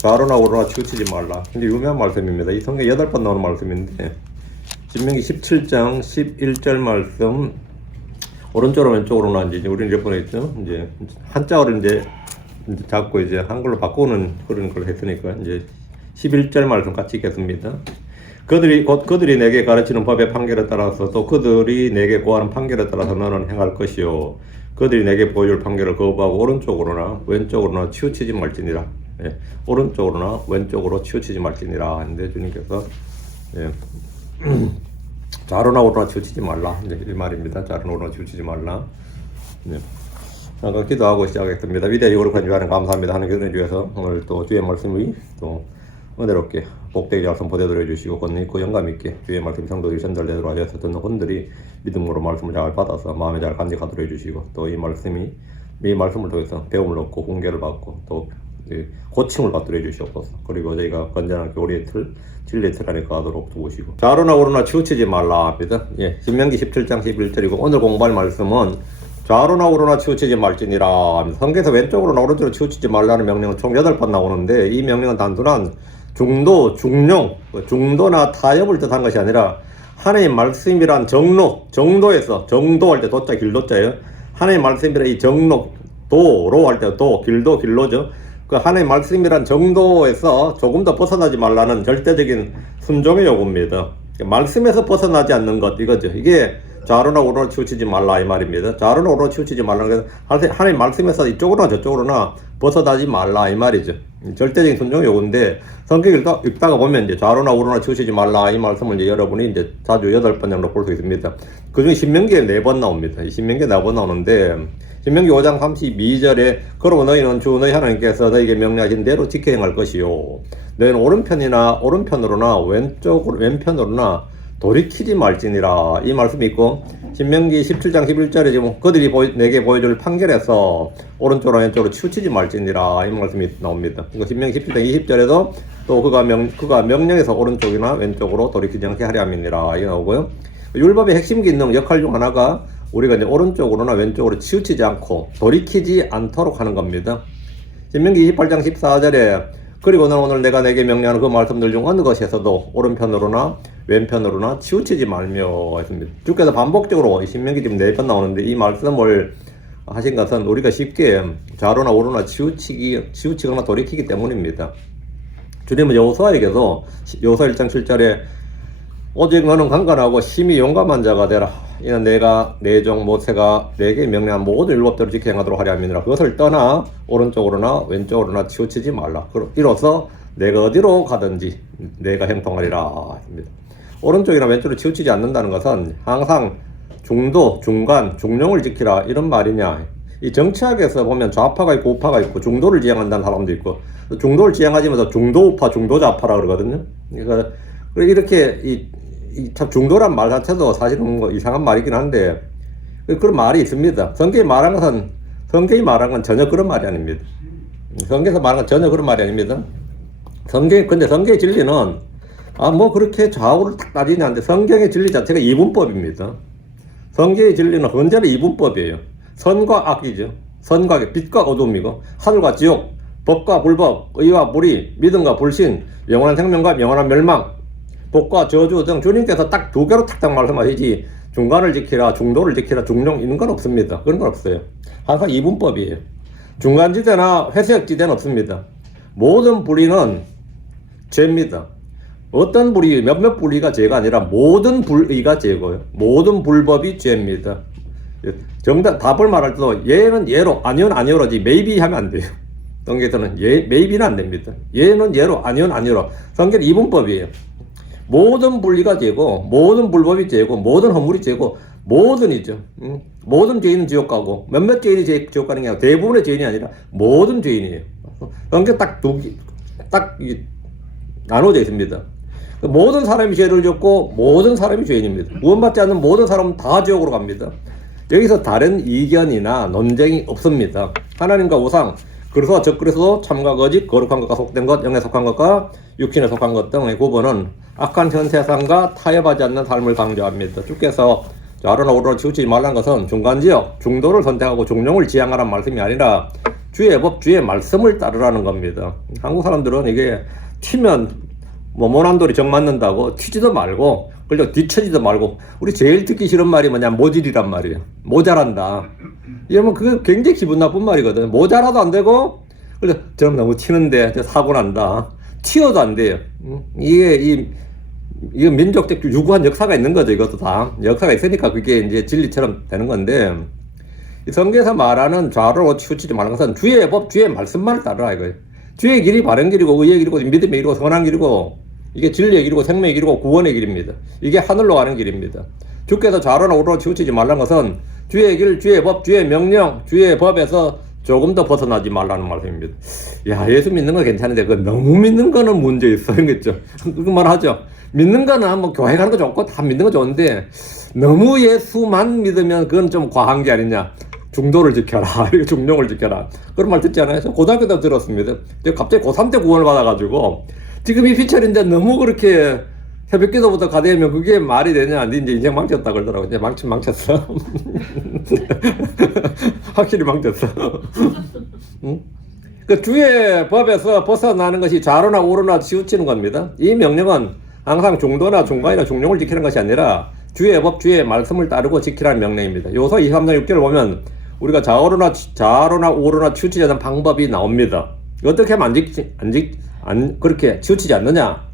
좌로나 우로나 치우치지 말라. 근데 유명한 말씀입니다. 이 성경 8번 나오는 말씀인데 신명기 17장 11절 말씀 오른쪽으로 왼쪽으로나 이제 우리는 몇 번 했죠. 이제 한자어를 이제 잡고 이제 한글로 바꾸는 그런 걸 했으니까 이제 11절 말씀 같이 읽겠습니다. 그들이 내게 가르치는 법의 판결에 따라서 또 그들이 내게 고하는 판결에 따라서 너는 행할 것이요 그들이 내게 보여줄 판결을 거부하고 오른쪽으로나 왼쪽으로나 치우치지 말지니라. 예, 오른쪽으로나 왼쪽으로 치우치지 말지니라 하는데 주님께서 예, 좌로나 우로나 치우치지 말라 이제 이 말입니다. 좌로나 우로나 치우치지 말라. 예. 잠깐 기도하고 시작하겠습니다. 위대하고 거룩한 주 하나님 감사합니다. 하나님 은혜 주셔서 오늘 또 주의 말씀이 또 은혜롭게 복되게 잘 선포되도록 해주시고 권능 있고 영감 있게 주의 말씀 성도들이 전달되도록 하셔서 듣는 혼들이 믿음으로 말씀을 잘 받아서 마음에 잘 간직하도록 해주시고 또 이 말씀을 통해서 배움을 얻고 공개를 받고 또 고침을 받도록 해주시옵소서. 그리고 저희가 건전한 교리의 틀, 진리의 틀 안에 거하도록 도우시고 좌로나 우로나 치우치지 말라 합니다. 예, 신명기 17장 11절이고 오늘 공부할 말씀은 좌로나 우로나 치우치지 말지니라. 성경에서 왼쪽으로나 오른쪽으로 치우치지 말라는 명령은 총 8번 나오는데 이 명령은 단순한 중도, 중용, 중도나 타협을 뜻한 것이 아니라 하나님의 말씀이란 정도에서 정도할 때 도자 길도자예요. 하나님의 말씀이란 이 정로, 도로 할 때 도, 길도죠. 그 하나님의 말씀이란 정도에서 조금 더 벗어나지 말라는 절대적인 순종의 요구입니다. 말씀에서 벗어나지 않는 것 이거죠. 이게 좌로나 우로나 치우치지 말라 이 말입니다. 좌로나 우로나 치우치지 말라는 것은 하나님 말씀에서 이쪽으로나 저쪽으로나 벗어나지 말라 이 말이죠. 절대적인 순종의 요구인데 성경 읽다가 보면 이제 좌로나 우로나 치우치지 말라 이 말씀을 이제 여러분이 이제 자주 8번 정도 볼 수 있습니다. 그중에 신명기에 4번 나옵니다. 신명기에 4번 나오는데 신명기 5장 32절에 그러고 너희는 주 너희 하나님께서 너희에게 명령하신 대로 지켜 행할 것이요 너희는 오른편으로나 왼편으로나 돌이키지 말지니라 이 말씀이 있고 신명기 17장 11절에 지금 그들이 내게 보여줄 판결에서 오른쪽으로 왼쪽으로 치우치지 말지니라 이 말씀이 나옵니다. 이거 신명기 17장 20절에도 또 그가 명령에서 오른쪽이나 왼쪽으로 돌이키지 않게 하려 함이니라 이게 나오고요. 율법의 핵심 기능 역할 중 하나가 우리가 이제 오른쪽으로나 왼쪽으로 치우치지 않고 돌이키지 않도록 하는 겁니다. 신명기 28장 14절에 그리고 너는 오늘 내가 내게 명령하는 그 말씀들 중 어느 것에서도 오른편으로나 왼편으로나 치우치지 말며 했습니다. 주께서 반복적으로 신명기 지금 4번 나오는데 이 말씀을 하신 것은 우리가 쉽게 좌로나 우로나 치우치거나 돌이키기 때문입니다. 주님은 여호수아에게도 여호수아 1장 7절에 오직 너는 강건하고 심히 용감한 자가 되라. 이는 내가 내 종 모세가 내게 명령한 모든 율법대로 지켜 행하도록 하려 함이니라. 그것을 떠나 오른쪽으로나 왼쪽으로나 치우치지 말라. 이로써 내가 어디로 가든지 내가 형통하리라 했습니다. 오른쪽이나 왼쪽으로 치우치지 않는다는 것은 항상 중도, 중간, 중용을 지키라 이런 말이냐. 이 정치학에서 보면 좌파가 있고 우파가 있고 중도를 지향한다는 사람도 있고 중도를 지향하지면서 중도우파, 중도좌파라 그러거든요. 그러니까 이렇게 참 중도란 말 자체도 사실은 뭐 이상한 말이긴 한데 그런 말이 있습니다. 성경이 말한 건 전혀 그런 말이 아닙니다. 성경에서 말한 건 전혀 그런 말이 아닙니다. 근데 성경의 진리는 뭐 그렇게 좌우를 딱 따지냐는데 성경의 진리 자체가 이분법입니다. 성경의 진리는 언제나 이분법이에요. 선과 악이죠. 선과 악, 빛과 어둠이고 하늘과 지옥, 법과 불법, 의와 무리, 믿음과 불신, 영원한 생명과 영원한 멸망, 복과 저주 등 주님께서 딱 2개로 탁탁 말씀하시지 중간을 지키라, 중도를 지키라, 중용 이런 건 없습니다. 그런 건 없어요. 항상 이분법이에요. 중간지대나 회색지대는 없습니다. 모든 불의는 죄입니다. 어떤 불의, 몇몇 불의가 죄가 아니라 모든 불의가 죄고요. 모든 불법이 죄입니다. 정답, 답을 말할 때도 예는 예로, 아니요는 아니요로지 maybe 하면 안 돼요. 성경에서는 maybe는 안 됩니다. 예는 예로, 아니요는 아니요로. 성경은 이분법이에요. 모든 불의가 죄고 모든 불법이 죄고 모든 허물이 죄고 모든이죠. 모든 죄인은 지옥 가고 몇몇 죄인이 지옥 가는 게 아니라 대부분의 죄인이 아니라 모든 죄인이에요. 그러니까 딱 나눠져 있습니다. 모든 사람이 죄를 졌고 모든 사람이 죄인입니다. 구원받지 않는 모든 사람은 다 지옥으로 갑니다. 여기서 다른 이견이나 논쟁이 없습니다. 하나님과 우상, 그래서 적그리스도, 참과 거짓, 거룩한 것과 속된 것, 영에 속한 것과 육신에 속한 것 등의 구분은 악한 현 세상과 타협하지 않는 삶을 강조합니다. 주께서 좌로나 우로나 치우치지 말라는 것은 중간지역, 중도를 선택하고 중용을 지향하라는 말씀이 아니라 주의 법, 주의 말씀을 따르라는 겁니다. 한국 사람들은 이게 튀면 뭐 모난돌이 정 맞는다고 튀지도 말고 그리고 뒤처지도 말고 우리 제일 듣기 싫은 말이 뭐냐 모질이란 말이에요. 모자란다. 이러면 그게 굉장히 기분 나쁜 말이거든. 모자라도 안 되고 그래서 저럼 너무 튀는데 사고 난다. 튀어도 안 돼요. 이게 민족적 유구한 역사가 있는 거죠. 이것도 다 역사가 있으니까 그게 이제 진리처럼 되는 건데 성경에서 말하는 좌로로 치우치지 말는 것은 주의 법, 주의 말씀만을 따르라 이거예요. 주의 길이 바른 길이고 의의 길이고 믿음의 길이고 선한 길이고 이게 진리의 길이고 생명의 길이고 구원의 길입니다. 이게 하늘로 가는 길입니다. 주께서 좌로나 우로로 치우치지 말라는 것은 주의 길, 주의 법, 주의 명령, 주의 법에서 조금 더 벗어나지 말라는 말씀입니다. 야, 예수 믿는 거 괜찮은데 그 너무 믿는 거는 문제 있어. 알겠죠? 그 말하죠. 믿는 거는 한번 교회 가는 거 좋고 다 믿는 거 좋은데 너무 예수만 믿으면 그건 좀 과한 게 아니냐. 중도를 지켜라. 중용을 지켜라. 그런 말 듣지 않아요? 고등학교 때 들었습니다. 갑자기 고3 때 구원을 받아가지고 지금 이 피처인데 너무 그렇게 새벽 기도부터 가되면 그게 말이 되냐. 니 이제 인생 망쳤다 그러더라고. 이제 망쳤어. 확실히 망쳤어. 응? 그 주의 법에서 벗어나는 것이 좌로나 우로나 치우치는 겁니다. 이 명령은 항상 중도나 중간이나 중용을 지키는 것이 아니라 주의 법, 주의 말씀을 따르고 지키라는 명령입니다. 요소 23장 6절을 보면 우리가 좌로나 우로나 치우치지 않는 방법이 나옵니다. 어떻게 하면 그렇게 치우치지 않느냐?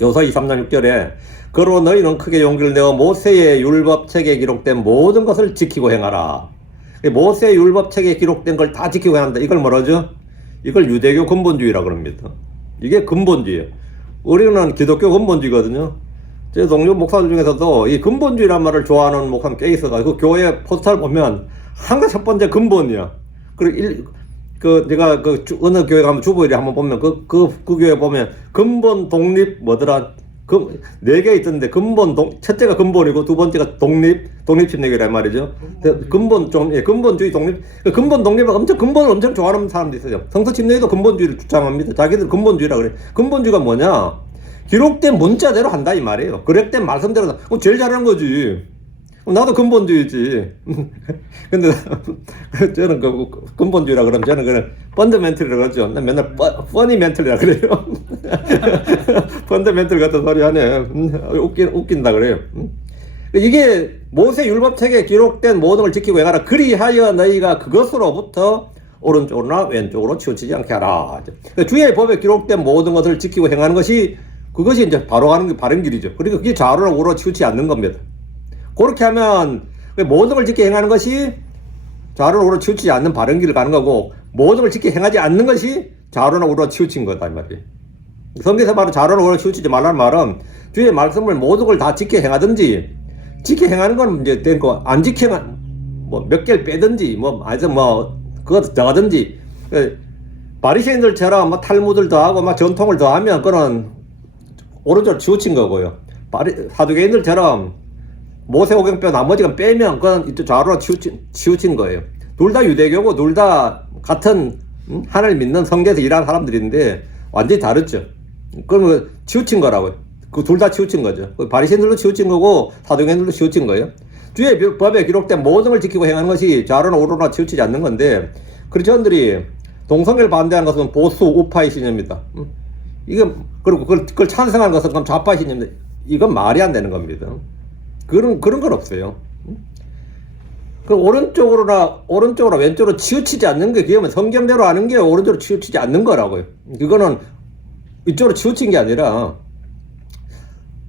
요소 23장 6절에 그로 너희는 크게 용기를 내어 모세의 율법책에 기록된 모든 것을 지키고 행하라. 모세의 율법책에 기록된 걸 다 지키고 행한다. 이걸 뭐라죠? 이걸 유대교 근본주의라고 그럽니다. 이게 근본주의예요. 우리는 기독교 근본주의거든요. 제 동료 목사들 중에서도 이 근본주의란 말을 좋아하는 목사님 꽤 있어가지고 그 교회 포스터를 보면 항상 첫 번째 근본이야. 그리고 내가 어느 교회 가면 주보일에 한번 보면 그 교회 보면 근본 독립 뭐더라 네 개 있던데 첫째가 근본이고 두 번째가 독립심리교란 말이죠. 근본주의 독립. 근본 독립은 근본을 엄청 좋아하는 사람도 있어요. 성서침례에도 근본주의를 주장합니다. 자기들 근본주의라 그래. 근본주의가 뭐냐? 기록된 문자대로 한다 이 말이에요. 기록된 말씀대로 제일 잘하는 거지. 나도 근본주의지. 근데 저는 근본주의라 그러면 저는 그냥 펀더멘털이라고 그러죠. 난 맨날 퍼니멘털이라 그래요. 펀더멘털 같은 소리 하네. 웃긴다 그래요. 이게 모세 율법책에 기록된 모든 걸 지키고 행하라. 그리하여 너희가 그것으로부터 오른쪽으로나 왼쪽으로 치우치지 않게 하라. 주의 법에 기록된 모든 것을 지키고 행하는 것이 그것이 이제 바로 가는 게 바른 길이죠. 그리고 그게 좌우나 우로로 치우치지 않는 겁니다. 그렇게 하면 모든 걸 지켜 행하는 것이 좌우나 우로로 치우치지 않는 바른 길을 가는 거고 모든 걸 지켜 행하지 않는 것이 좌우나 우로로 치우친 거다 이 말이에요. 성경에서 바로 좌우나 우로로 치우치지 말라는 말은 주의 말씀을 모든 걸 다 지켜 행하든지 지켜 행하는 건 이제 된 거 안 지켜 뭐 몇 개를 빼든지 그것 더 하든지 바리새인들처럼 탈무드를 더하고 전통을 더하면 그건 오른쪽으로 치우친 거고요. 사두개인들처럼 모세오경뼈 나머지가 빼면 그건 이쪽 좌우로 치우친 거예요. 둘 다 유대교고 둘 다 같은 하나님 믿는 성경에서 일하는 사람들인데 완전히 다르죠. 그러면 치우친 거라고요. 그 둘 다 치우친 거죠. 바리새인들도 치우친 거고 사두개인들도 치우친 거예요. 주의 법에 기록된 모든 걸 지키고 행하는 것이 좌우나 우로나 치우치지 않는 건데 크리스천들이 동성애를 반대하는 것은 보수 우파의 신념입니다. 그리고 그걸 찬성하는 것은 그럼 좌파의 신념입니다. 이건 말이 안 되는 겁니다. 그런 건 없어요. 그 오른쪽으로나 왼쪽으로 치우치지 않는 게 그게 성경대로 하는 게 오른쪽으로 치우치지 않는 거라고요. 그거는 이쪽으로 치우친 게 아니라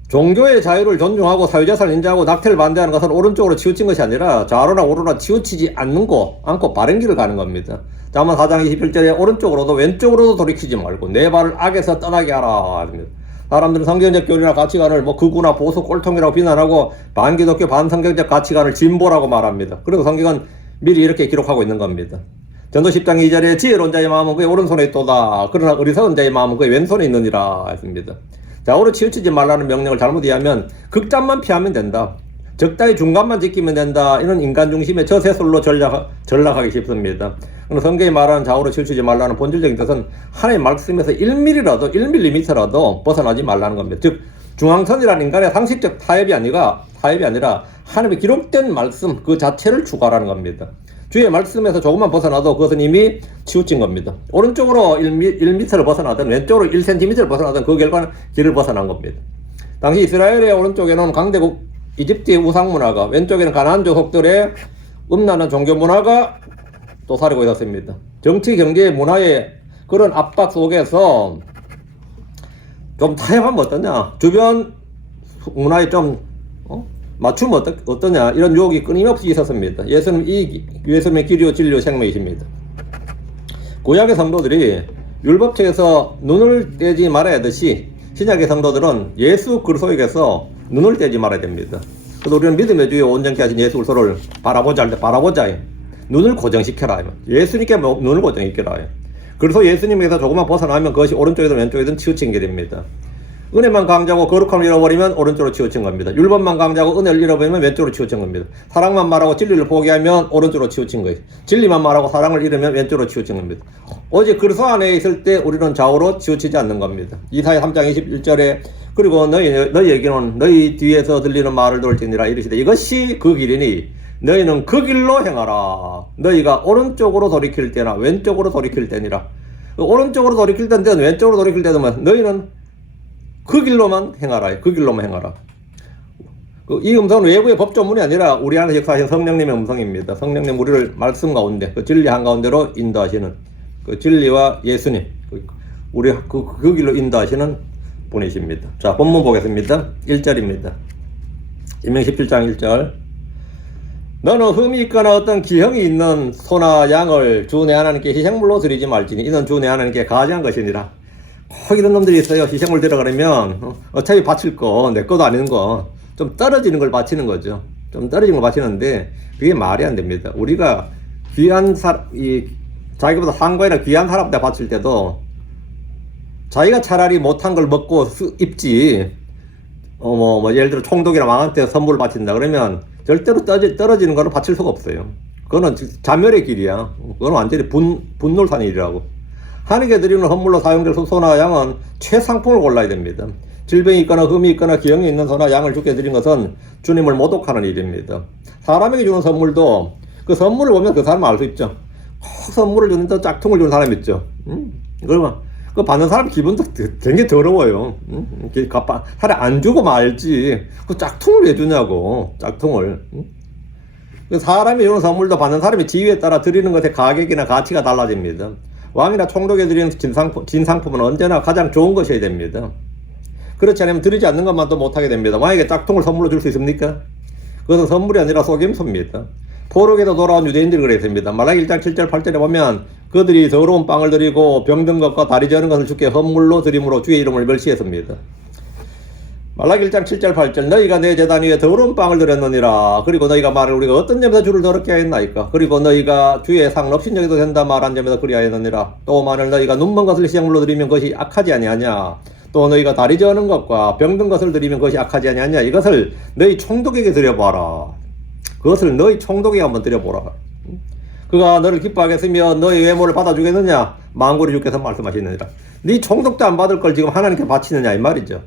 종교의 자유를 존중하고 사유재산을 인정하고 낙태를 반대하는 것은 오른쪽으로 치우친 것이 아니라 좌우나 우로나 치우치지 않고 바른 길을 가는 겁니다. 잠언 4장 21절에 오른쪽으로도 왼쪽으로도 돌이키지 말고 내 발을 악에서 떠나게 하라. 사람들은 성경적 교리나 가치관을 극우나 보수 꼴통이라고 비난하고 반기독교 반성경적 가치관을 진보라고 말합니다. 그리고 성경은 미리 이렇게 기록하고 있는 겁니다. 전도 10장 2절에 지혜로운 자의 마음은 그의 오른손에 있도다. 그러나 어리석은 자의 마음은 그의 왼손에 있느니라 했습니다. 좌우로 치우치지 말라는 명령을 잘못 이해하면 극단만 피하면 된다. 적당히 중간만 지키면 된다. 이런 인간 중심의 저세술로 전락하기 쉽습니다. 성경이 말하는 좌우로 치우치지 말라는 본질적인 뜻은 하나님의 말씀에서 1mm라도 벗어나지 말라는 겁니다. 즉 중앙선이라는 인간의 상식적 타협이 아니라 하나님의 기록된 말씀 그 자체를 추구하라는 겁니다. 주의 말씀에서 조금만 벗어나도 그것은 이미 치우친 겁니다. 오른쪽으로 1m를 벗어나든 왼쪽으로 1cm를 벗어나든 그 결과는 길을 벗어난 겁니다. 당시 이스라엘의 오른쪽에는 강대국 이집트의 우상 문화가, 왼쪽에는 가나안 족속들의 음란한 종교 문화가 도사리고 있었습니다. 정치, 경제, 문화의 그런 압박 속에서 좀 타협하면 어떠냐, 주변 문화에 좀 맞추면 어떠냐, 이런 유혹이 끊임없이 있었습니다. 예수님의 길이요 진리요 생명이십니다. 구약의 성도들이 율법책에서 눈을 떼지 말아야 하듯이 신약의 성도들은 예수 그리스도에게서 눈을 떼지 말아야 됩니다. 그래서 우리는 믿음의 주요 온전케 하신 예수 그리스도를 바라보자 할 때 바라보자, 눈을 고정시켜라, 예수님께 눈을 고정시켜라. 그래서 예수님에게서 조금만 벗어나면 그것이 오른쪽이든 왼쪽이든 치우친 게 됩니다. 은혜만 강조하고 거룩함을 잃어버리면 오른쪽으로 치우친 겁니다. 율법만 강조하고 은혜를 잃어버리면 왼쪽으로 치우친 겁니다. 사랑만 말하고 진리를 포기하면 오른쪽으로 치우친 거예요. 진리만 말하고 사랑을 잃으면 왼쪽으로 치우친 겁니다. 오직 그리스도 안에 있을 때 우리는 좌우로 치우치지 않는 겁니다. 이사야 3장 21절에 그리고 너희에게는 너희 뒤에서 들리는 말을 들을지니라 이르시되 이것이 그 길이니 너희는 그 길로 행하라. 너희가 오른쪽으로 돌이킬 때나 왼쪽으로 돌이킬 때니라. 오른쪽으로 돌이킬 때든 왼쪽으로 돌이킬 때든 너희는 그 길로만 행하라. 그 길로만 행하라. 이 음성은 외부의 법조문이 아니라 우리 안에 역사하신 성령님의 음성입니다. 성령님 우리를 말씀 가운데, 그 진리 한가운데로 인도하시는 그 진리와 예수님, 우리 그 길로 인도하시는 분이십니다. 자, 본문 보겠습니다. 1절입니다. 인명 17장 1절. 너는 흠이 있거나 어떤 기형이 있는 소나 양을 주 내 하나님께 희생물로 드리지 말지니 이는 주 내 하나님께 가지한 것이니라. 이런 놈들이 있어요. 희생물 들어가려면 어차피 바칠 거, 내 것도 아닌 거, 좀 떨어지는 걸 바치는 거죠. 좀 떨어지는 걸 바치는데 그게 말이 안 됩니다. 우리가 귀한 자기보다 상관이나 귀한 사람한테 바칠 때도 자기가 차라리 못한 걸 먹고 입지, 예를 들어 총독이나 왕한테 선물을 바친다 그러면 절대로 떨어지는 거는 바칠 수가 없어요. 그거는 자멸의 길이야. 그건 완전히 분놀산 일이라고. 하나님께 드리는 헌물로 사용될 소나 양은 최상품을 골라야 됩니다. 질병이 있거나 흠이 있거나 기형이 있는 소나 양을 주께 드린 것은 주님을 모독하는 일입니다. 사람에게 주는 선물도 그 선물을 보면 그 사람을 알 수 있죠. 선물을 주는데 짝퉁을 주는 사람 있죠. 그러면 그 받는 사람 기분도 굉장히 더러워요. 차라리 안 주고 말지. 그 짝퉁을 왜 주냐고. 짝퉁을. 사람이 주는 선물도 받는 사람의 지위에 따라 드리는 것의 가격이나 가치가 달라집니다. 왕이나 총독에 드리는 진상품은 언제나 가장 좋은 것이어야 됩니다. 그렇지 않으면 드리지 않는 것만도 못하게 됩니다. 왕에게 짝퉁을 선물로 줄 수 있습니까? 그것은 선물이 아니라 속임수입니다. 포로에서 돌아온 유대인들이 그랬습니다. 말라기 1장 7절 8절에 보면 그들이 더러운 빵을 드리고 병든 것과 다리 저는 것을 주께 헌물로 드림으로 주의 이름을 멸시했습니다. 말라기 1장 7절 8절 너희가 내 제단 위에 더러운 빵을 드렸느니라. 그리고 너희가 말을 우리가 어떤 점에서 주를 더럽게 하였나이까. 그리고 너희가 주의 상 없인 적에도 된다 말한 점에서 그리하였느니라. 또 만일 너희가 눈먼 것을 희생물로 드리면 그것이 악하지 아니하냐. 또 너희가 다리 저는 것과 병든 것을 드리면 그것이 악하지 아니하냐. 이것을 너희 총독에게 드려봐라. 그것을 너희 총독에게 한번 드려보라. 그가 너를 기뻐하겠으며 너희 외모를 받아주겠느냐. 만군의 주께서 말씀하시느니라. 네 총독도 안 받을 걸 지금 하나님께 바치느냐 이 말이죠.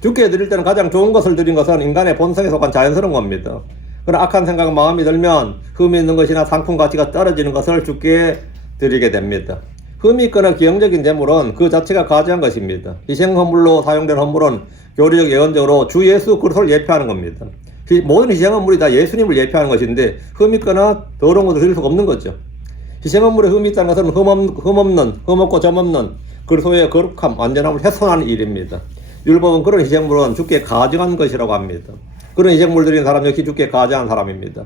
주께 드릴 때는 가장 좋은 것을 드린 것은 인간의 본성에 속한 자연스러운 겁니다. 그러나 악한 생각은 마음이 들면 흠이 있는 것이나 상품 가치가 떨어지는 것을 주께 드리게 됩니다. 흠이 있거나 기형적인 재물은 그 자체가 가지한 것입니다. 희생 헌물로 사용된 헌물은 교리적 예언적으로 주 예수 그리스도를 예표하는 겁니다. 모든 희생 헌물이 다 예수님을 예표하는 것인데 흠 있거나 더러운 것을 드릴 수가 없는 거죠. 희생 헌물에 흠이 있다는 것은 흠 없고 점 없는 그리스도의 거룩함, 완전함을 훼손하는 일입니다. 율법은 그런 희생물은 주께 가증한 것이라고 합니다. 그런 희생물 드린 사람 역시 주께 가증한 사람입니다.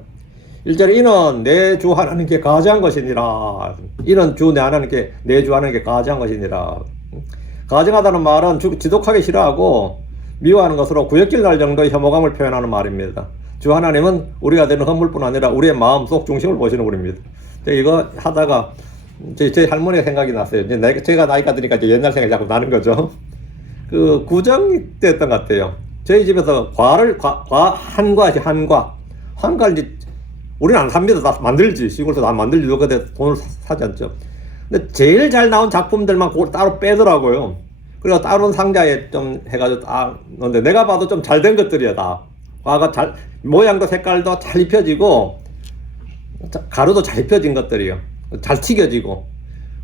1절에 이는 내 주 하나님께 가증한 것이니라. 이는 주 내 하나님께 내 주 하나님께 가증한 것이니라. 가증하다는 말은 지독하게 싫어하고 미워하는 것으로 구역질 날 정도의 혐오감을 표현하는 말입니다. 주 하나님은 우리가 되는 헌물뿐 아니라 우리의 마음속 중심을 보시는 분입니다. 이거 하다가 제 할머니가 생각이 났어요. 제가 나이가 드니까 옛날 생각이 자꾸 나는 거죠. 그 구정 때였던 것 같아요. 저희 집에서 한과를 이제 우리는 안 삽니다. 다 만들지. 시골에서 안 만들지. 누가 돈을 사지 않죠. 근데 제일 잘 나온 작품들만 따로 빼더라고요. 그리고 다른 상자에 좀 해가지고 딱 넣는데 내가 봐도 좀 잘 된 것들이야 다. 과가 모양도 색깔도 잘 입혀지고 가루도 잘 입혀진 것들이요. 잘 튀겨지고.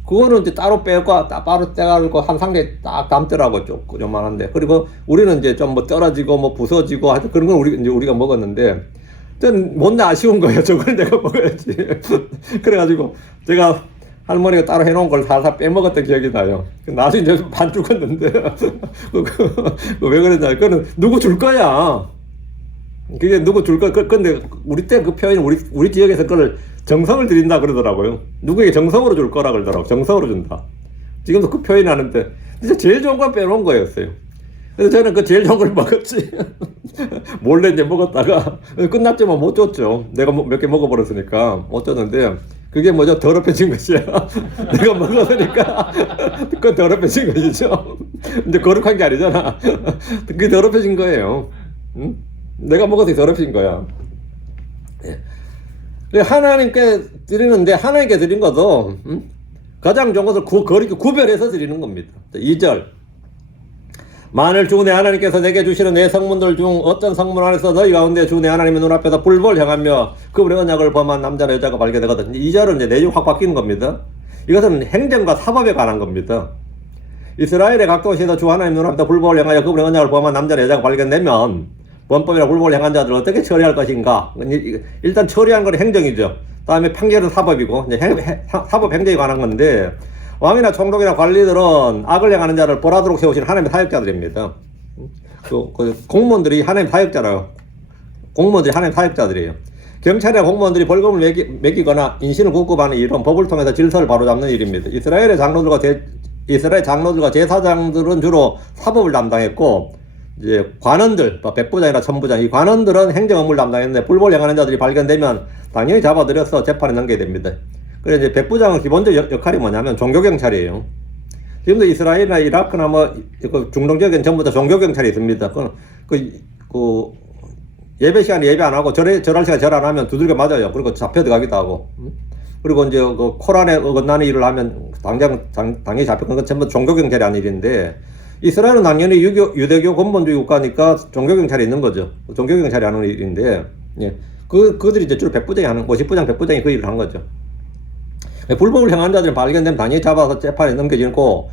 그거는 이제 따로 빼고, 따로 떼가지고 한 상자에 딱 담더라고, 요만한데. 그리고 우리는 이제 좀 뭐 떨어지고, 뭐 부서지고, 하여튼 그런 걸 이제 우리가 먹었는데, 전 못나 아쉬운 거예요. 저걸 내가 먹어야지. 그래가지고, 제가 할머니가 따로 해놓은 걸 살살 빼먹었던 기억이 나요. 나중에 이제 반 죽었는데. 왜 그랬냐. 그거는 누구 줄 거야. 그게 누구 줄 거야. 근데 우리 때 그 표현, 우리 지역에서 그걸 정성을 들인다 그러더라고요. 누구에게 정성으로 줄 거라 그러더라고. 정성으로 준다. 지금도 그 표현이 하는데, 진짜 제일 좋은 건 빼놓은 거였어요. 그래서 저는 그 제일 좋은 걸 먹었지. 몰래 이제 먹었다가, 끝났지만 못 줬죠. 내가 몇 개 먹어버렸으니까 못 줬는데, 그게 뭐죠? 더럽혀진 것이야. 내가 먹었으니까, 그건 더럽혀진 것이죠. 이제 거룩한 게 아니잖아. 그게 더럽혀진 거예요. 응? 내가 먹어서 더럽혀진 거야. 예. 하나님께 드리는데, 하나님께 드린 것도, 가장 좋은 것을 구별해서 드리는 겁니다. 2절. 만일 주 내 하나님께서 내게 주시는 내 성문들 중 어떤 성문 안에서 너희 가운데 주 내 하나님의 눈앞에서 불벌 향하며 그분의 언약을 범한 남자나 여자가 발견되거든. 2절은 이제 내용이 확 바뀌는 겁니다. 이것은 행정과 사법에 관한 겁니다. 이스라엘의 각 도시에서 주 하나님 눈앞에서 불벌 향하여 그분의 언약을 범한 남자나 여자가 발견되면 범법이나 불법을 행한 자들을 어떻게 처리할 것인가? 일단 처리한 건 행정이죠. 다음에 판결은 사법이고, 이제 사법 행정에 관한 건데, 왕이나 총독이나 관리들은 악을 행하는 자를 벌하도록 세우신 하나님의 사역자들입니다. 그 공무원들이 하나님의 사역자라요. 공무원들이 하나님의 사역자들이에요. 경찰이나 공무원들이 벌금을 매기거나 인신을 구급하는 일은 법을 통해서 질서를 바로잡는 일입니다. 이스라엘 장로들과 제사장들은 주로 사법을 담당했고, 이제 관원들, 백부장이나 천부장, 이 관원들은 행정 업무를 담당했는데 불법 행하는 자들이 발견되면 당연히 잡아들여서 재판에 넘겨야 됩니다. 그래서 이제 백부장은 기본적 역할이 뭐냐면 종교경찰이에요. 지금도 이스라엘이나 이라크나 뭐 중동 지역엔 전부 다 종교경찰이 있습니다. 그 예배 시간에 예배 안 하고 절할 시간에 절 안 하면 두들겨 맞아요. 그리고 잡혀 들어가기도 하고. 그리고 이제 그 코란에 어긋나는 일을 하면 당연히 잡혀간 건 전부 종교경찰이 아닌 일인데, 이스라엘은 당연히 유대교 근본주의 국가니까 종교경찰이 있는 거죠. 종교경찰이 하는 일인데, 예. 그들이 이제 주로 백부장이 하는, 50부장, 백부장이 그 일을 한 거죠. 불법을 행한 자들이 발견되면 당연히 잡아서 재판에 넘겨지고,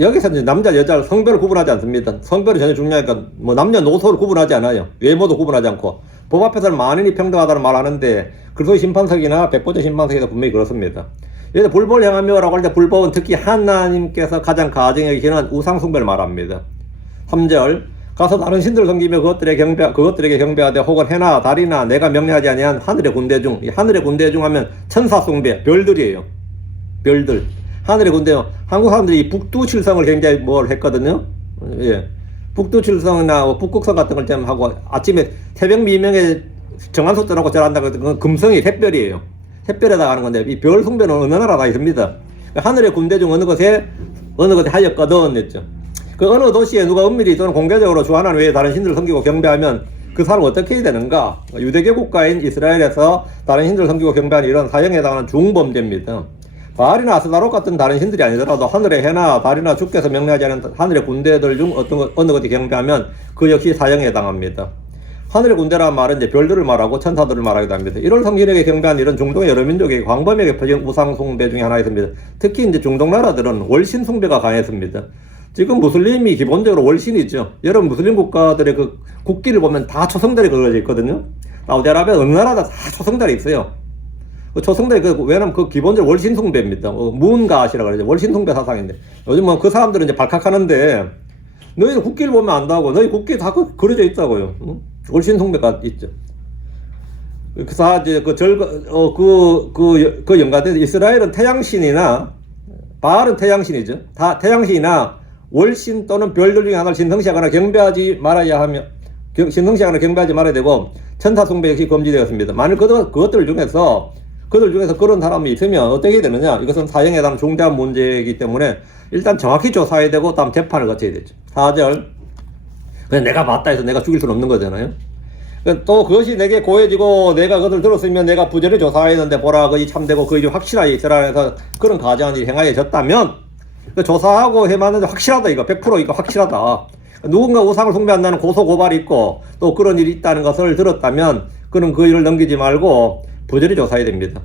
여기서 이제 남자, 여자 성별을 구분하지 않습니다. 성별이 전혀 중요하니까, 뭐 남녀노소를 구분하지 않아요. 외모도 구분하지 않고. 법 앞에서는 만인이 평등하다는 말 하는데, 그리스도의 심판석이나 백보자 심판석에도 분명히 그렇습니다. 여기서 불법을 행하며라고 할 때 불법은 특히 하나님께서 가장 가증히 여기시는 우상숭배를 말합니다. 3절. 가서 다른 신들을 섬기며 그것들에게 경배하되 혹은 해나 달이나 내가 명령하지 아니한 하늘의 군대 중, 이 하늘의 군대 중 하면 천사숭배, 별들이에요. 별들. 하늘의 군대. 한국 사람들이 북두칠성을 굉장히 뭘 했거든요. 예. 북두칠성이나 북극성 같은 걸 좀 하고 아침에 새벽 미명에 정한소 떠나고 절한다. 그건 금성이 샛별이에요. 샛별에다가 하는 건데, 이 별 숭배는 어느 나라 다 있습니다. 하늘의 군대 중 어느 것에 하였거든 했죠. 그 어느 도시에 누가 은밀히 또는 공개적으로 주 하나님 외에 다른 신들을 섬기고 경배하면 그 사람은 어떻게 해야 되는가? 유대교 국가인 이스라엘에서 다른 신들을 섬기고 경배하는 이런 사형에 해당하는 중범죄입니다. 바알이나 아스타롯 같은 다른 신들이 아니더라도 하늘의 해나 달이나 주께서 명령하지 않은 하늘의 군대들 중 어느 것이 경배하면 그 역시 사형에 해당합니다. 하늘의 군대라는 말은 이제 별들을 말하고 천사들을 말하기도 합니다. 이런 성신에게 경배한 이런 중동의 여러 민족에게 광범위하게 퍼진 우상 숭배 중에 하나 있습니다. 특히 이제 중동 나라들은 월신 숭배가 강했습니다. 지금 무슬림이 기본적으로 월신이죠. 여러 무슬림 국가들의 그 국기를 보면 다 초성달이 그려져 있거든요. 사우디아라비아 어느 나라다 다 초성달이 있어요. 그 초성달이 왜냐면 그 기본적으로 월신 숭배입니다. 무은가시라고 그러죠. 월신 숭배 사상인데 요즘은 그 사람들은 이제 발칵하는데, 너희는 국기를 보면 안다고. 너희 국기 다 그려져 있다고요. 월신 숭배가 있죠. 그래서 이제 그 연관돼서 이스라엘은 태양신이나 바알은 태양신이죠. 다 태양신이나 월신 또는 별들 중에 하나를 신성시하거나 경배하지 말아야 말아야 되고, 천사 숭배 역시 금지되었습니다. 만일 그들 중에서 그런 사람이 있으면 어떻게 되느냐? 이것은 사형에 해당하는 중대한 문제이기 때문에 일단 정확히 조사해야 되고 다음 재판을 거쳐야 되죠. 4절. 그냥 내가 봤다 해서 내가 죽일 수는 없는 거잖아요. 또 그것이 내게 고해지고 내가 그것을 들었으면 내가 부전히 조사했는데 보라 그이 참되고 그이 확실하게 이스라엘에서 그런 가증한 일이 행하여졌다면, 조사하고 해봤는데 확실하다. 이거 100% 이거 확실하다. 누군가 우상을 숭배한다는 고소 고발이 있고 또 그런 일이 있다는 것을 들었다면 그는 그 일을 넘기지 말고 부전히 조사해야 됩니다.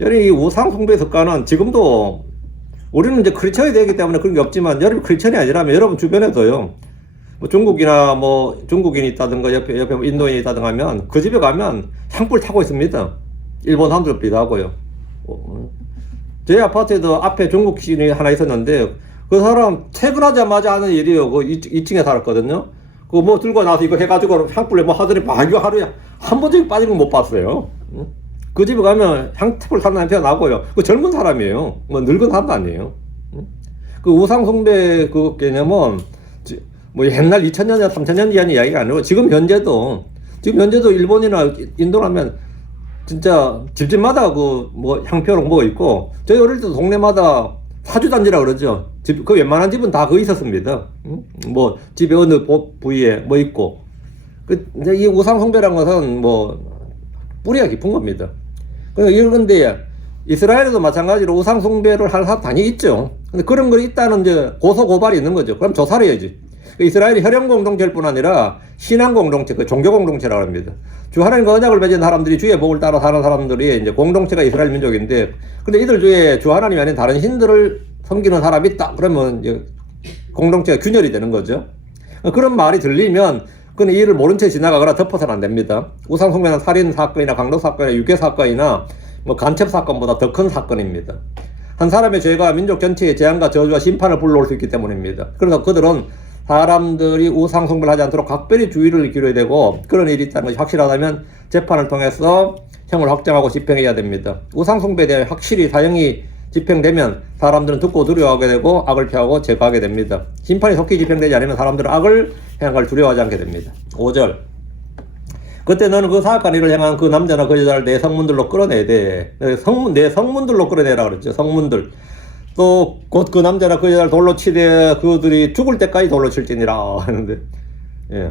여러분 이 우상 숭배 습관은 지금도 우리는 이제 크리스천이 되기 때문에 그런 게 없지만 여러분 크리스천이 아니라면 여러분 주변에도요. 뭐 중국이나 뭐 중국인이 있다든가 옆에 뭐 인도인이 있다든가 하면 그 집에 가면 향불 타고 있습니다. 일본 사람들도 하고요. 제 아파트에도 앞에 중국인이 하나 있었는데 그 사람 퇴근하자마자 하는 일이에요. 그 2층에 살았거든요. 그 뭐 들고 나서 이거 해가지고 향불에 뭐 하더니 막 이거 하루에 한 번쯤 빠지는 거 못 봤어요. 그 집에 가면 향불 타는 냄새가 나고요. 그 젊은 사람이에요. 뭐 늙은 사람도 아니에요. 그 우상숭배 그 개념은 뭐 옛날 2000년, 3000년 이한 이야기가 아니고 지금 현재도 일본이나 인도라면 진짜 집집마다 그 뭐 향표랑 뭐가 있고 저희 어릴 때 동네마다 사주단지라 그러죠. 그 웬만한 집은 다 그거 있었습니다. 뭐 집에 어느 부위에 뭐 있고 이제 이 우상숭배라는 것은 뭐 뿌리가 깊은 겁니다. 그런데 이스라엘에도 마찬가지로 우상숭배를 할 사탄이 있죠. 근데 그런 거 있다는 이제 고소 고발이 있는 거죠. 그럼 조사를 해야지. 이스라엘이 혈연 공동체일 뿐 아니라 신앙 공동체, 그 종교 공동체라고 합니다. 주 하나님과 언약을 맺은 사람들이 주의 복을 따라 사는 사람들이 이제 공동체가 이스라엘 민족인데, 근데 이들 중에 주 하나님이 아닌 다른 신들을 섬기는 사람이 있다. 그러면 이제 공동체가 균열이 되는 거죠. 그런 말이 들리면 그는 이 일을 모른 채 지나가거나 덮어서는 안 됩니다. 우상숭배는 살인 사건이나 강도 사건이나 유괴 사건이나 뭐 간첩 사건보다 더 큰 사건입니다. 한 사람의 죄가 민족 전체의 재앙과 저주와 심판을 불러올 수 있기 때문입니다. 그래서 그들은 사람들이 우상숭배를 하지 않도록 각별히 주의를 기울여야 되고, 그런 일이 있다는 것이 확실하다면 재판을 통해서 형을 확정하고 집행해야 됩니다. 우상숭배에 대해 확실히 사형이 집행되면 사람들은 듣고 두려워하게 되고 악을 피하고 제거하게 됩니다. 심판이 속히 집행되지 않으면 사람들은 악을 행한 걸 두려워하지 않게 됩니다. 5절. 그때 너는 그 사악한 일을 행한 그 남자나 그 여자를 내 성문들로 끌어내야 돼. 내 성문들로 끌어내라 그랬죠. 성문들. 또 곧 그 남자나 그 여자를 돌로 치되 그들이 죽을 때까지 돌로 칠지니라 하는데, 예.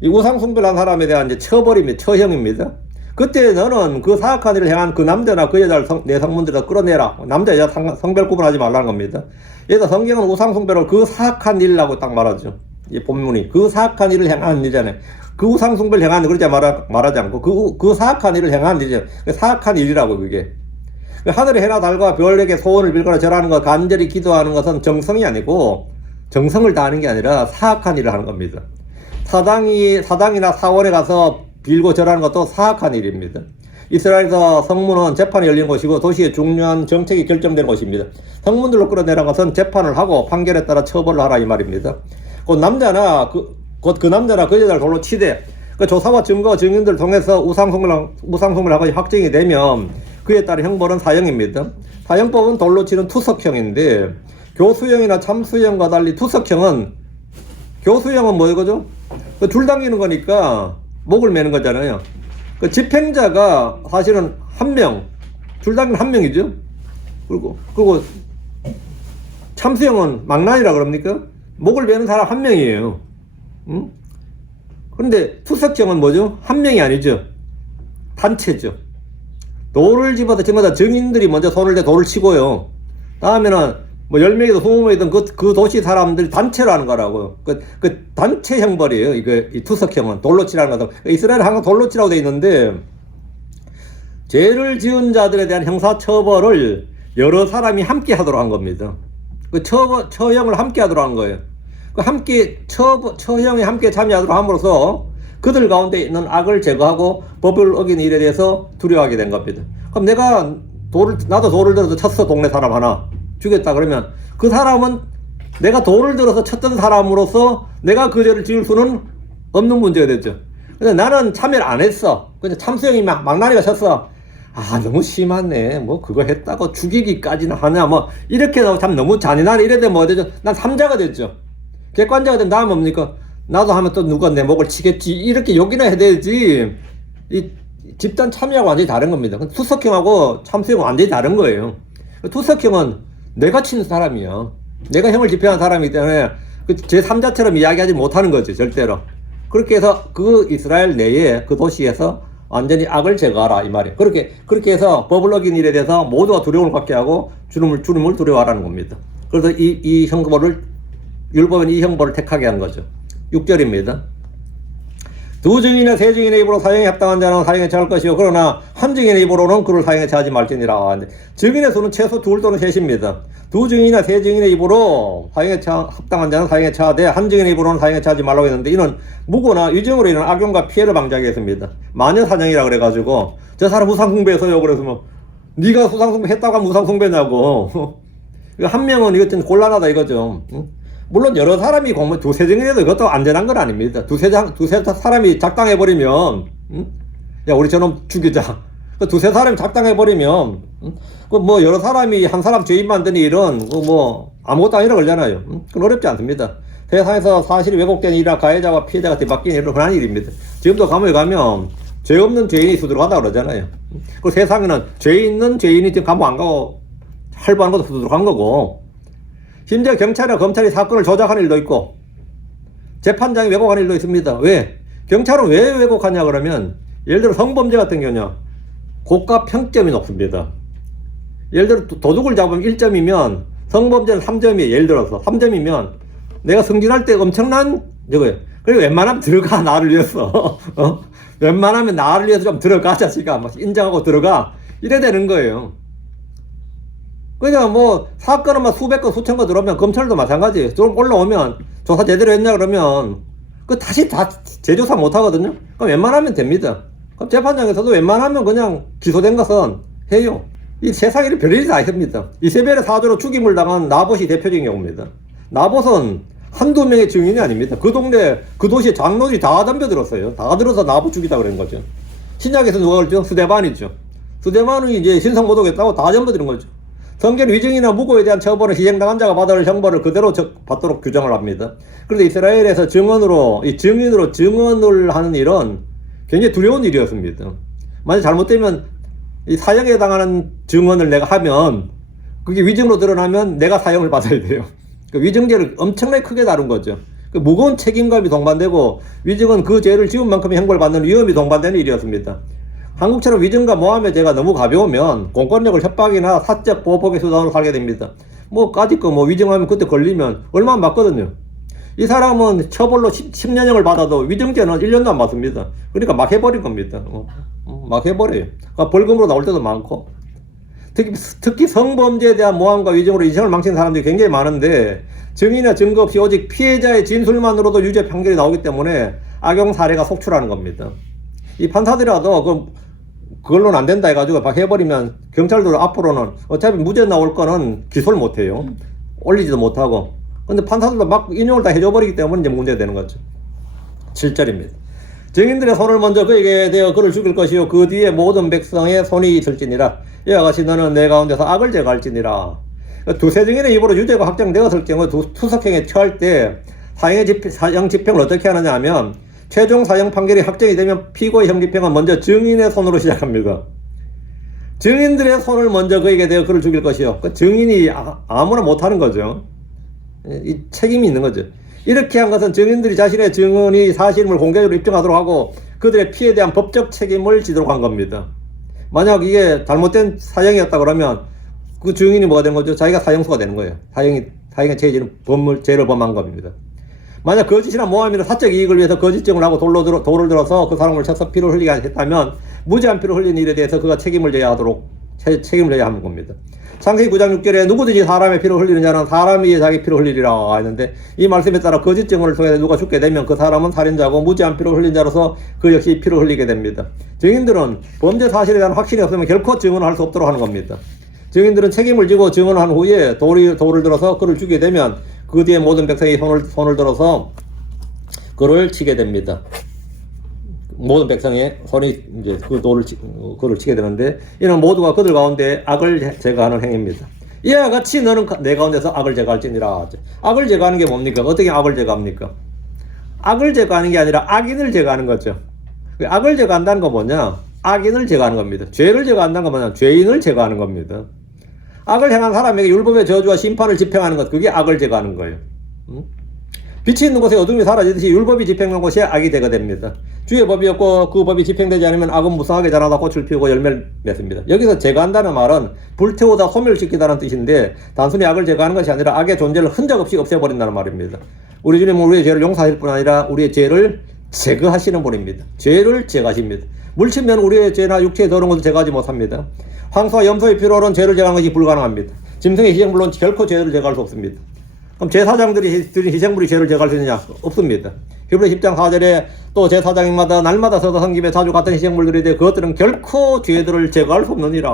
이 우상숭배를 한 사람에 대한 이제 처벌입니다. 처형입니다. 그때 너는 그 사악한 일을 행한 그 남자나 그 여자를 내 성문들에서 끌어내라. 남자 여자 성별 구분하지 말라는 겁니다. 여기서 성경은 우상숭배를 그 사악한 일이라고 딱 말하죠. 이 본문이 그 사악한 일을 행한 일이잖아요. 그 우상숭배를 행한 일 그렇게 말하지 않고 그 사악한 일을 행한 일이잖아요. 사악한 일이라고 그게. 하늘의 해나 달과 별에게 소원을 빌거나 절하는 것, 간절히 기도하는 것은 정성이 아니고 정성을 다하는 게 아니라 사악한 일을 하는 겁니다. 사당이나 사원에 가서 빌고 절하는 것도 사악한 일입니다. 이스라엘에서 성문은 재판이 열린 곳이고 도시의 중요한 정책이 결정되는 곳입니다. 성문들로 끌어내는 것은 재판을 하고 판결에 따라 처벌을 하라 이 말입니다. 곧 그 남자나 그 여자를 돌로 치되 그 조사와 증거, 증인들을 통해서 우상숭배를 하고 확정이 되면 그에 따른 형벌은 사형입니다. 사형법은 돌로 치는 투석형인데, 교수형이나 참수형과 달리 투석형은, 교수형은 뭐죠? 그 줄 당기는 거니까 목을 매는 거잖아요. 그 집행자가 사실은 한 명, 줄 당기는 한 명이죠. 그리고 참수형은 망나니라 그럽니까? 목을 매는 사람 한 명이에요. 응? 그런데 투석형은 뭐죠? 한 명이 아니죠. 단체죠. 돌을 집어서 전부 다 증인들이 먼저 손을 대 돌을 치고요. 다음에는 뭐 10명이든 20명이든 그 도시 사람들이 단체로 하는 거라고요. 그 단체 형벌이에요. 이 투석형은 돌로 치라는 것은. 이스라엘 항상 돌로 치라고 돼 있는데, 죄를 지은 자들에 대한 형사 처벌을 여러 사람이 함께 하도록 한 겁니다. 그 처형을 함께 하도록 한 거예요. 그 함께 처형에 함께 참여하도록 함으로써 그들 가운데 있는 악을 제거하고 법을 어긴 일에 대해서 두려워하게 된 겁니다. 그럼 나도 돌을 들어서 쳤어. 동네 사람 하나 죽였다 그러면 그 사람은 내가 돌을 들어서 쳤던 사람으로서 내가 그 죄를 지을 수는 없는 문제가 됐죠. 근데 나는 참여를 안 했어. 근데 참수형이 망나니가 쳤어. 아, 너무 심하네. 뭐 그거 했다고 죽이기까지는 하냐. 뭐 이렇게 참 너무 잔인하네. 이래 되면 뭐 되죠? 난 삼자가 됐죠. 객관자가 된 다음 뭡니까? 나도 하면 또 누가 내 목을 치겠지. 이렇게 욕이나 해야 되지. 이 집단 참여하고 완전히 다른 겁니다. 투석형하고 참수형은 완전히 다른 거예요. 투석형은 내가 친 사람이야. 내가 형을 집행한 사람이기 때문에 제 3자처럼 이야기하지 못하는 거지, 절대로. 그렇게 해서 그 이스라엘 내에 그 도시에서 완전히 악을 제거하라 이 말이에요. 그렇게 해서 법을 어긴 일에 대해서 모두가 두려움을 갖게 하고 주님을 두려워하라는 겁니다. 그래서 이 형벌을 율법은 이 형벌을 택하게 한 거죠. 6절입니다. 두 증인이나 세 증인의 입으로 사형에 합당한 자는 사형에 처할 것이요 그러나 한 증인의 입으로는 그를 사형에 처하지 말지니라. 증인의 수는 최소 둘 또는 셋입니다. 두 증인이나 세 증인의 입으로 사형에 합당한 자는 사형에 처하되 한 증인의 입으로는 사형에 처하지 말라고 했는데 이는 무고나 위증으로 인한 악용과 피해를 방지하기 위해서입니다. 마녀 사냥이라 그래가지고 저 사람 우상숭배해서요. 그래서 뭐 네가 우상숭배 했다고 하면 우상숭배냐고. 한 명은 이것 좀 곤란하다 이거죠. 물론 여러 사람이 공무 두세 증인해도 이것도 안전한 건 아닙니다. 두세 사람이 작당해버리면 야 우리 저놈 죽이자. 두세 사람이 작당해버리면 그 뭐 여러 사람이 한 사람 죄인 만드는 일은 그 뭐 아무것도 아니라 걸잖아요. 그건 어렵지 않습니다. 세상에서 사실이 왜곡된 일이나 가해자와 피해자가 뒤바뀌는 일은 흔한 일입니다. 지금도 감옥에 가면 죄 없는 죄인이 수두룩하다 그러잖아요. 그 세상에는 죄 있는 죄인이 지금 감옥 안 가고 할부하는 것도 수두룩한 거고, 심지어 경찰이나 검찰이 사건을 조작하는 일도 있고 재판장이 왜곡하는 일도 있습니다. 왜? 경찰은 왜 왜곡하냐 그러면 예를 들어 성범죄 같은 경우는 고가 평점이 높습니다. 예를 들어 도둑을 잡으면 1점이면 성범죄는 3점이에요. 예를 들어서 3점이면 내가 승진할 때 엄청난 저거예요. 그리고 웬만하면 들어가 나를 위해서 웬만하면 나를 위해서 좀 들어가 자식아 막 인정하고 들어가 이래 되는 거예요. 그냥 뭐 사건은 막 수백 건 수천 건 들어오면 검찰도 마찬가지예요. 좀 올라오면 조사 제대로 했냐 그러면 그 다시 다 재조사 못 하거든요. 그럼 웬만하면 됩니다. 그럼 재판장에서도 웬만하면 그냥 기소된 것은 해요. 이 세상에 별일이 다 있습니다. 이세벨의 사조로 죽임을 당한 나봇이 대표적인 경우입니다. 나봇은 한두 명의 증인이 아닙니다. 그 동네 그 도시의 장로들이 다 덤벼들었어요. 다 들어서 나봇 죽이다 그런 거죠. 신약에서 누가 그랬죠? 스데반이죠. 스데반이 이제 신성모독했다고 다 덤벼드는 거죠. 성경 위증이나 무고에 대한 처벌을 희생당한 자가 받아야 할 형벌을 그대로 받도록 규정을 합니다. 그런데 이스라엘에서 증인으로 증언을 하는 일은 굉장히 두려운 일이었습니다. 만약 잘못되면 이 사형에 당하는 증언을 내가 하면 그게 위증으로 드러나면 내가 사형을 받아야 돼요. 그 위증죄를 엄청나게 크게 다룬 거죠. 그 무거운 책임감이 동반되고 위증은 그 죄를 지은 만큼의 형벌을 받는 위험이 동반되는 일이었습니다. 한국처럼 위증과 모함의 죄가 너무 가벼우면 공권력을 협박이나 사적 보복의 수단으로 살게 됩니다. 뭐 까짓 거 뭐 위증하면 그때 걸리면 얼마 안 받거든요. 이 사람은 처벌로 10년형을 받아도 위증죄는 1년도 안 받습니다. 그러니까 막 해버린 겁니다. 막 해버려요. 그러니까 벌금으로 나올 때도 많고. 특히 성범죄에 대한 모함과 위증으로 인생을 망친 사람들이 굉장히 많은데 증인이나 증거 없이 오직 피해자의 진술만으로도 유죄 판결이 나오기 때문에 악용 사례가 속출하는 겁니다. 이 판사들이라도 그걸로는 안 된다 해가지고 막 해버리면 경찰들 앞으로는 어차피 무죄 나올 거는 기소를 못해요. 올리지도 못하고. 근데 판사들도 막 인용을 다 해줘버리기 때문에 이제 문제가 되는 거죠. 7절입니다. 증인들의 손을 먼저 그에게 대어 그를 죽일 것이요 그 뒤에 모든 백성의 손이 있을지니라. 이와 같이 너는 내 가운데서 악을 제거할지니라. 두세 증인의 입으로 유죄가 확정되었을 경우 투석행에 처할 때 사형 집행을 어떻게 하느냐 하면 최종 사형 판결이 확정이 되면 피고의 형 집행은 먼저 증인의 손으로 시작합니다. 증인들의 손을 먼저 그에게 대어 그를 죽일 것이요. 그 증인이 아무나 못하는 거죠. 이 책임이 있는 거죠. 이렇게 한 것은 증인들이 자신의 증언이 사실임을 공개적으로 입증하도록 하고 그들의 피해에 대한 법적 책임을 지도록 한 겁니다. 만약 이게 잘못된 사형이었다 그러면 그 증인이 뭐가 되는 거죠? 자기가 사형수가 되는 거예요. 사형의 죄를 범한 겁니다. 만약 거짓이나 모함이나 사적 이익을 위해서 거짓증을 하고 돌을 들어서 그 사람을 쳐서 피를 흘리게 했다면 무지한 피를 흘린 일에 대해서 그가 책임을 져야 하는 겁니다. 창세기 9장 6절에 누구든지 사람의 피를 흘리는 자는 사람이 자기 피를 흘리리라 했는데 이 말씀에 따라 거짓 증언을 통해 누가 죽게 되면 그 사람은 살인자고 무지한 피를 흘린 자로서 그 역시 피를 흘리게 됩니다. 증인들은 범죄 사실에 대한 확신이 없으면 결코 증언을 할 수 없도록 하는 겁니다. 증인들은 책임을 지고 증언한 후에 돌을 들어서 그를 죽이게 되면 그 뒤에 모든 백성이 손을 들어서 그를 치게 됩니다. 모든 백성의 손이 이제 그를 치게 되는데 이는 모두가 그들 가운데 악을 제거하는 행위입니다. 이와 같이 너는 내 가운데서 악을 제거할지니라. 악을 제거하는 게 뭡니까? 어떻게 악을 제거합니까? 악을 제거하는 게 아니라 악인을 제거하는 거죠. 악을 제거한다는 건 뭐냐? 악인을 제거하는 겁니다. 죄를 제거한다는 건 뭐냐? 죄인을 제거하는 겁니다. 악을 행한 사람에게 율법의 저주와 심판을 집행하는 것, 그게 악을 제거하는 거예요. 빛이 있는 곳에 어둠이 사라지듯이 율법이 집행된 곳이 악이 제거됩니다. 주의 법이 없고 그 법이 집행되지 않으면 악은 무성하게 자라다 꽃을 피우고 열매를 맺습니다. 여기서 제거한다는 말은 불태우다 소멸시키다는 뜻인데 단순히 악을 제거하는 것이 아니라 악의 존재를 흔적 없이 없애버린다는 말입니다. 우리 주님은 우리의 죄를 용서할 뿐 아니라 우리의 죄를 제거하시는 분입니다. 죄를 제거하십니다. 물치면 우리의 죄나 육체에 더러운 것을 제거하지 못합니다. 황소와 염소의 피로는 죄를 제거하는 것이 불가능합니다. 짐승의 희생물로는 결코 죄를 제거할 수 없습니다. 그럼 제사장들이 드린 희생물이 죄를 제거할 수 있느냐? 없습니다. 히브리 10장 4절에 또 제사장마다 날마다 서서 섬김에 자주 같은 희생물들에 대해 그것들은 결코 죄들을 제거할 수 없느니라.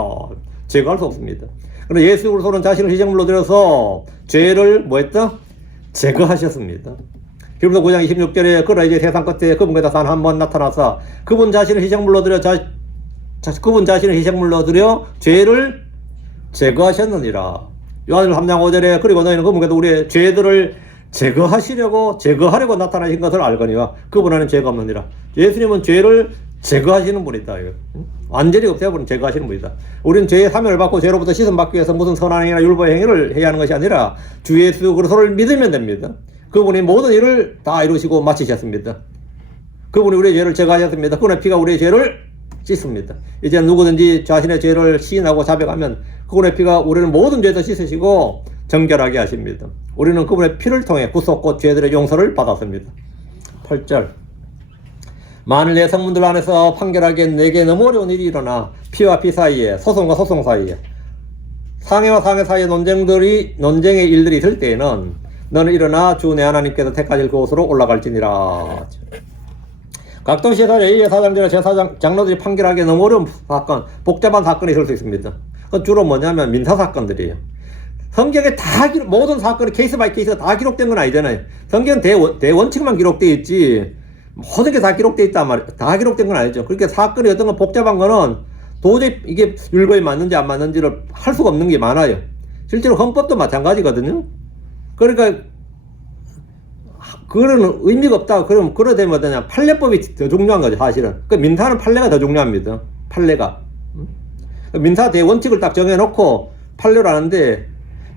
제거할 수 없습니다. 그러나 예수 그리스도는 자신을 희생물로 들여서 죄를 뭐했다? 제거하셨습니다. 히브리서 9장 26절에 그러나 이제 세상 끝에 그분께서 단 한 번 나타나서 그분 자신을 희생물로 들여 그분 자신을 희생물로 들여 죄를 제거하셨느니라. 요한일서 3장 5절에 그리고 너희는 그분께서 우리의 죄들을 제거하려고 나타나신 것을 알거니와 그분 안에는 죄가 없느니라. 예수님은 죄를 제거하시는 분이다. 완전히 없애버리는 제거하시는 분이다. 우리는 죄의 사명을 받고 죄로부터 씻음받기 위해서 무슨 선한 행위나 율법의 행위를 해야 하는 것이 아니라 주 예수 그리스도를 믿으면 됩니다. 그분이 모든 일을 다 이루시고 마치셨습니다. 그분이 우리의 죄를 제거하셨습니다. 그분의 피가 우리의 죄를 씻습니다. 이제 누구든지 자신의 죄를 시인하고 자백하면 그분의 피가 우리는 모든 죄에서 씻으시고 정결하게 하십니다. 우리는 그분의 피를 통해 구속 곧 죄들의 용서를 받았습니다. 8절 만일 내 성문들 안에서 판결하기엔 내게 너무 어려운 일이 일어나 피와 피 사이에 소송과 소송 사이에 상해와 상해 사이에 논쟁의 일들이 있을 때에는 너는 일어나 주 내 하나님께서 택하실 그곳으로 올라갈지니라. 각 도시의 사장들과 제사장 장로들이 판결하기에 너무 어려운 사건, 복잡한 사건이 있을 수 있습니다. 그건 주로 뭐냐면 민사 사건들이에요. 성경에 모든 사건이 케이스 바이 케이스가 다 기록된 건 아니잖아요. 성경은 대원칙만 기록되어 있지 모든 게 다 기록되어 있단 말이에요. 다 기록된 건 아니죠. 그렇게 사건이 어떤 건 복잡한 거는 도저히 이게 율법에 맞는지 안 맞는지를 할 수가 없는 게 많아요. 실제로 헌법도 마찬가지거든요. 그러니까 그거는 의미가 없다. 그러면 그러되면 어떠냐? 판례법이 더 중요한 거죠, 사실은. 그 민사는 판례가 더 중요합니다. 판례가. 민사 대원칙을 딱 정해놓고 판례를 하는데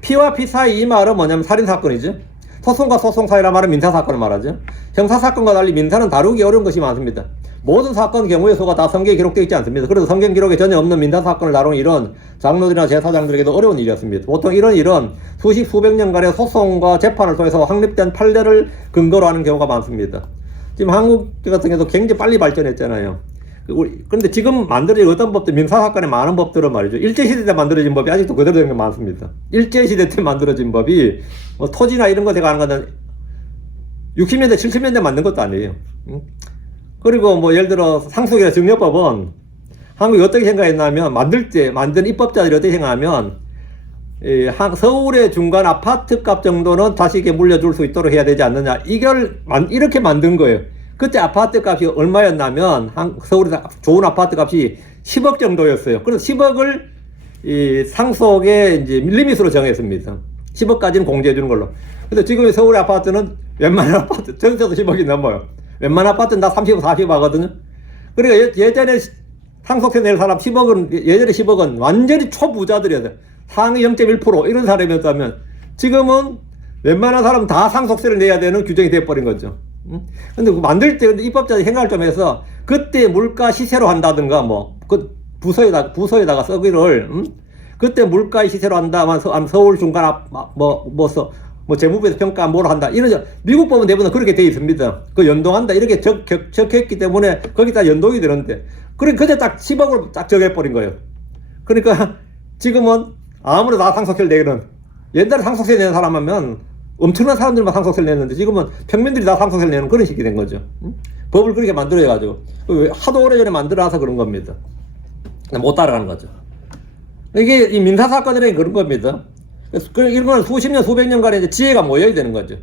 피와 피 사이 이 말은 뭐냐면 살인사건이죠. 소송과 소송 사이라 말은 민사사건을 말하죠. 형사사건과 달리 민사는 다루기 어려운 것이 많습니다. 모든 사건 경우의 수가 다 성경에 기록되어 있지 않습니다. 그래서 성경 기록에 전혀 없는 민사사건을 다루는 일은 장로들이나 제사장들에게도 어려운 일이었습니다. 보통 이런 일은 수백 년간의 소송과 재판을 통해서 확립된 판례를 근거로 하는 경우가 많습니다. 지금 한국 같은 경우도 굉장히 빨리 발전했잖아요. 그런데 지금 만들어진 어떤 법들, 민사사건에 많은 법들은 말이죠. 일제시대 때 만들어진 법이 아직도 그대로 된 게 많습니다. 일제시대 때 만들어진 법이 뭐 토지나 이런 것에 관한 거는 60년대, 70년대 만든 것도 아니에요. 그리고 뭐 예를 들어 상속이나 증여법은 한국이 어떻게 생각했냐면 만든 입법자들이 어떻게 생각하면 서울의 중간 아파트 값 정도는 자식에게 물려줄 수 있도록 해야 되지 않느냐. 이렇게 만든 거예요. 그때 아파트 값이 얼마였냐면 서울에서 좋은 아파트 값이 10억 정도였어요. 그래서 10억을 이 상속의 이제 리밋으로 정했습니다. 10억까지는 공제해 주는 걸로. 근데 지금 서울의 아파트는 웬만한 아파트 전세도 10억이 넘어요. 웬만한 아파트는 다 30억, 40억 하거든요. 그러니까 예전에 상속세 낼 사람 10억은, 예전에 10억은 완전히 초부자들이었어요. 상위 0.1% 이런 사람이었다면 지금은 웬만한 사람 다 상속세를 내야 되는 규정이 돼버린 거죠. 근데 만들 때 입법자들이 생각을 좀 해서 그때 물가 시세로 한다든가 그 부서에다가 써기를 그때 물가 시세로 한다만 서울 중간 재무부에서 평가 뭐로 한다 이런 미국 법은 대부분 그렇게 돼 있습니다. 그 연동한다 이렇게 적혔기 때문에 거기다 연동이 되는데 그때 딱 10억으로 딱 정해버린 거예요. 그러니까 지금은 아무래도 다 상속세를 내는 옛날에 상속세 내는 사람 하면 엄청난 사람들만 상속세를 냈는데 지금은 평민들이 다 상속세를 내는 그런 식이 된 거죠. 법을 그렇게 만들어가지고 하도 오래전에 만들어놔서 그런 겁니다. 못 따라가는 거죠. 이게 이 민사사건이라는 그런 겁니다. 이런 건 수십 년, 수백 년간의 이제 지혜가 모여야 되는 거죠.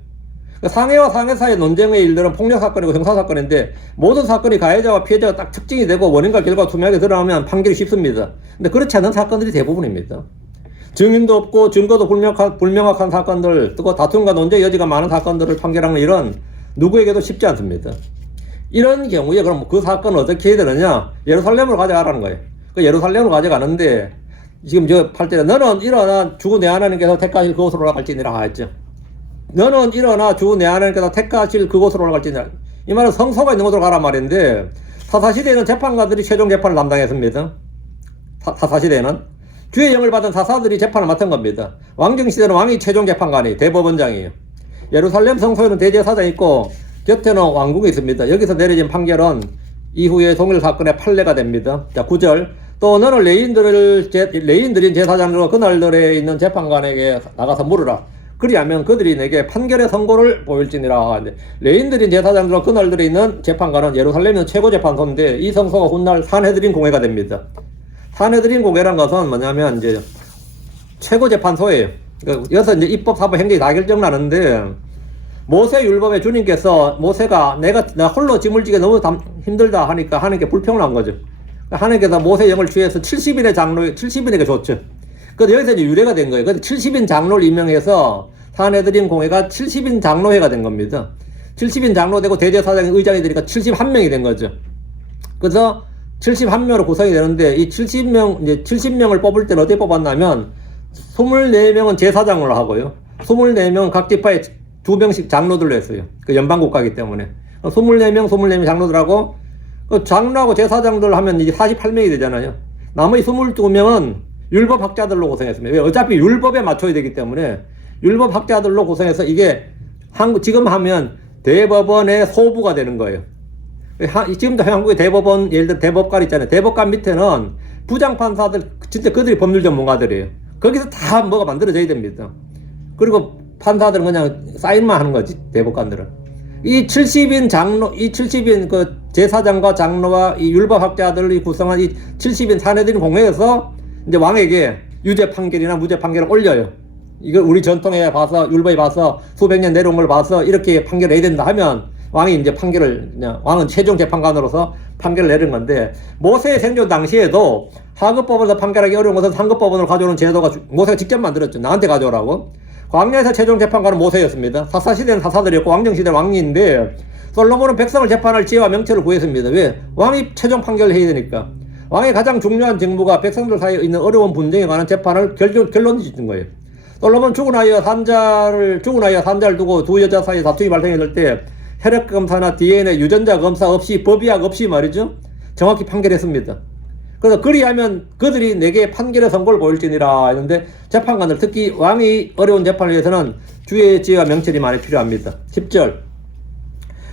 상해와 상해 사이의 논쟁의 일들은 폭력사건이고 형사사건인데 모든 사건이 가해자와 피해자가 딱 특징이 되고 원인과 결과가 투명하게 드러나면 판결이 쉽습니다. 근데 그렇지 않은 사건들이 대부분입니다. 증인도 없고 증거도 불명확한 사건들, 또 다툼과 논쟁의 여지가 많은 사건들을 판결하는 일은 누구에게도 쉽지 않습니다. 이런 경우에 그럼 그 사건을 어떻게 해야 되느냐? 예루살렘으로 가져가라는 거예요. 그 예루살렘으로 가져가는데 지금 저 8절에 너는 일어나 주 내 하나님께서 택하실 그곳으로 올라갈지니라 했죠. 너는 일어나 주 내 하나님께서 택하실 그곳으로 올라갈지니라. 이 말은 성소가 있는 곳으로 가란 말인데 사사시대에는 재판관들이 최종 재판을 담당했습니다. 사사시대에는 주의 영을 받은 사사들이 재판을 맡은 겁니다. 왕정시대는 왕이 최종 재판관이 대법원장이에요. 예루살렘 성소에는 대제사장이 있고 곁에는 왕궁이 있습니다. 여기서 내려진 판결은 이후에 동일 사건의 판례가 됩니다. 자, 9절. 또 너는 레인들인 제사장들과 그날들에 있는 재판관에게 나가서 물으라. 그리하면 그들이 내게 판결의 선고를 보일지니라. 레인들인 제사장들과 그날들에 있는 재판관은 예루살렘의 최고 재판소인데 이 성소가 훗날 산헤드린 공회가 됩니다. 산헤드린 공회란 것은 뭐냐면 이제 최고 재판소예요. 여기서 이제 입법, 사법, 행정이 다 결정나는데 모세 율법에 주님께서 모세가 나 홀로 짐을 지기 너무 힘들다 하니까 하나님께 불평을 한 거죠. 하나님께서 모세 영을 취해서 70인에게 줬죠. 그래서 여기서 이제 유래가 된 거예요. 그래서 70인 장로를 임명해서 산헤드린 공회가 70인 장로회가 된 겁니다. 70인 장로 되고 대제사장이 의장이 되니까 71명이 된 거죠. 그래서 71명으로 구성이 되는데 이 70명을 뽑을 때는 어떻게 뽑았냐면 24명은 제사장으로 하고요. 24명은 각 지파에 2명씩 장로들로 했어요. 그 연방국가이기 때문에. 24명 장로들하고 그 장로하고 제사장들 하면 이제 48명이 되잖아요. 나머지 22명은 율법학자들로 구성했습니다. 왜? 어차피 율법에 맞춰야 되기 때문에 율법학자들로 구성해서 이게 지금 하면 대법원의 소부가 되는 거예요. 지금도 한국의 대법원, 예를 들어 대법관 있잖아요. 대법관 밑에는 부장판사들, 진짜 그들이 법률 전문가들이에요. 거기서 다 뭐가 만들어져야 됩니다. 그리고 판사들은 그냥 사인만 하는 거지, 대법관들은. 이 70인 그 제사장과 장로와 이 율법학자들이 구성한 이 70인 산헤드린 공회에서 이제 왕에게 유죄 판결이나 무죄 판결을 올려요. 이거 우리 전통에 봐서, 율법에 봐서, 수백 년 내려온 걸 봐서 이렇게 판결을 해야 된다 하면 왕이 이제 왕은 최종 재판관으로서 판결을 내린 건데, 모세의 생존 당시에도 하급법원에서 판결하기 어려운 것은 상급법원으로 가져오는 제도가 모세가 직접 만들었죠. 나한테 가져오라고. 광야에서 최종 재판관은 모세였습니다. 사사시대는 사사들이었고 왕정시대는 왕인데, 솔로몬은 백성을 재판할 지혜와 명철을 구했습니다. 왜? 왕이 최종 판결을 해야 되니까. 왕의 가장 중요한 직무가 백성들 사이에 있는 어려운 분쟁에 관한 재판을 결론 짓는 거예요. 솔로몬 죽은 아이와 산자를 두고 두 여자 사이에 다툼이 발생했을 때 혈액 검사나 DNA, 유전자 검사 없이, 법의학 없이 말이죠, 정확히 판결했습니다. 그래서 그리하면 그들이 내게 판결의 선고를 보일지니라 했는데, 재판관들, 특히 왕이 어려운 재판을 위해서는 주의 지혜와 명철이 많이 필요합니다. 10절.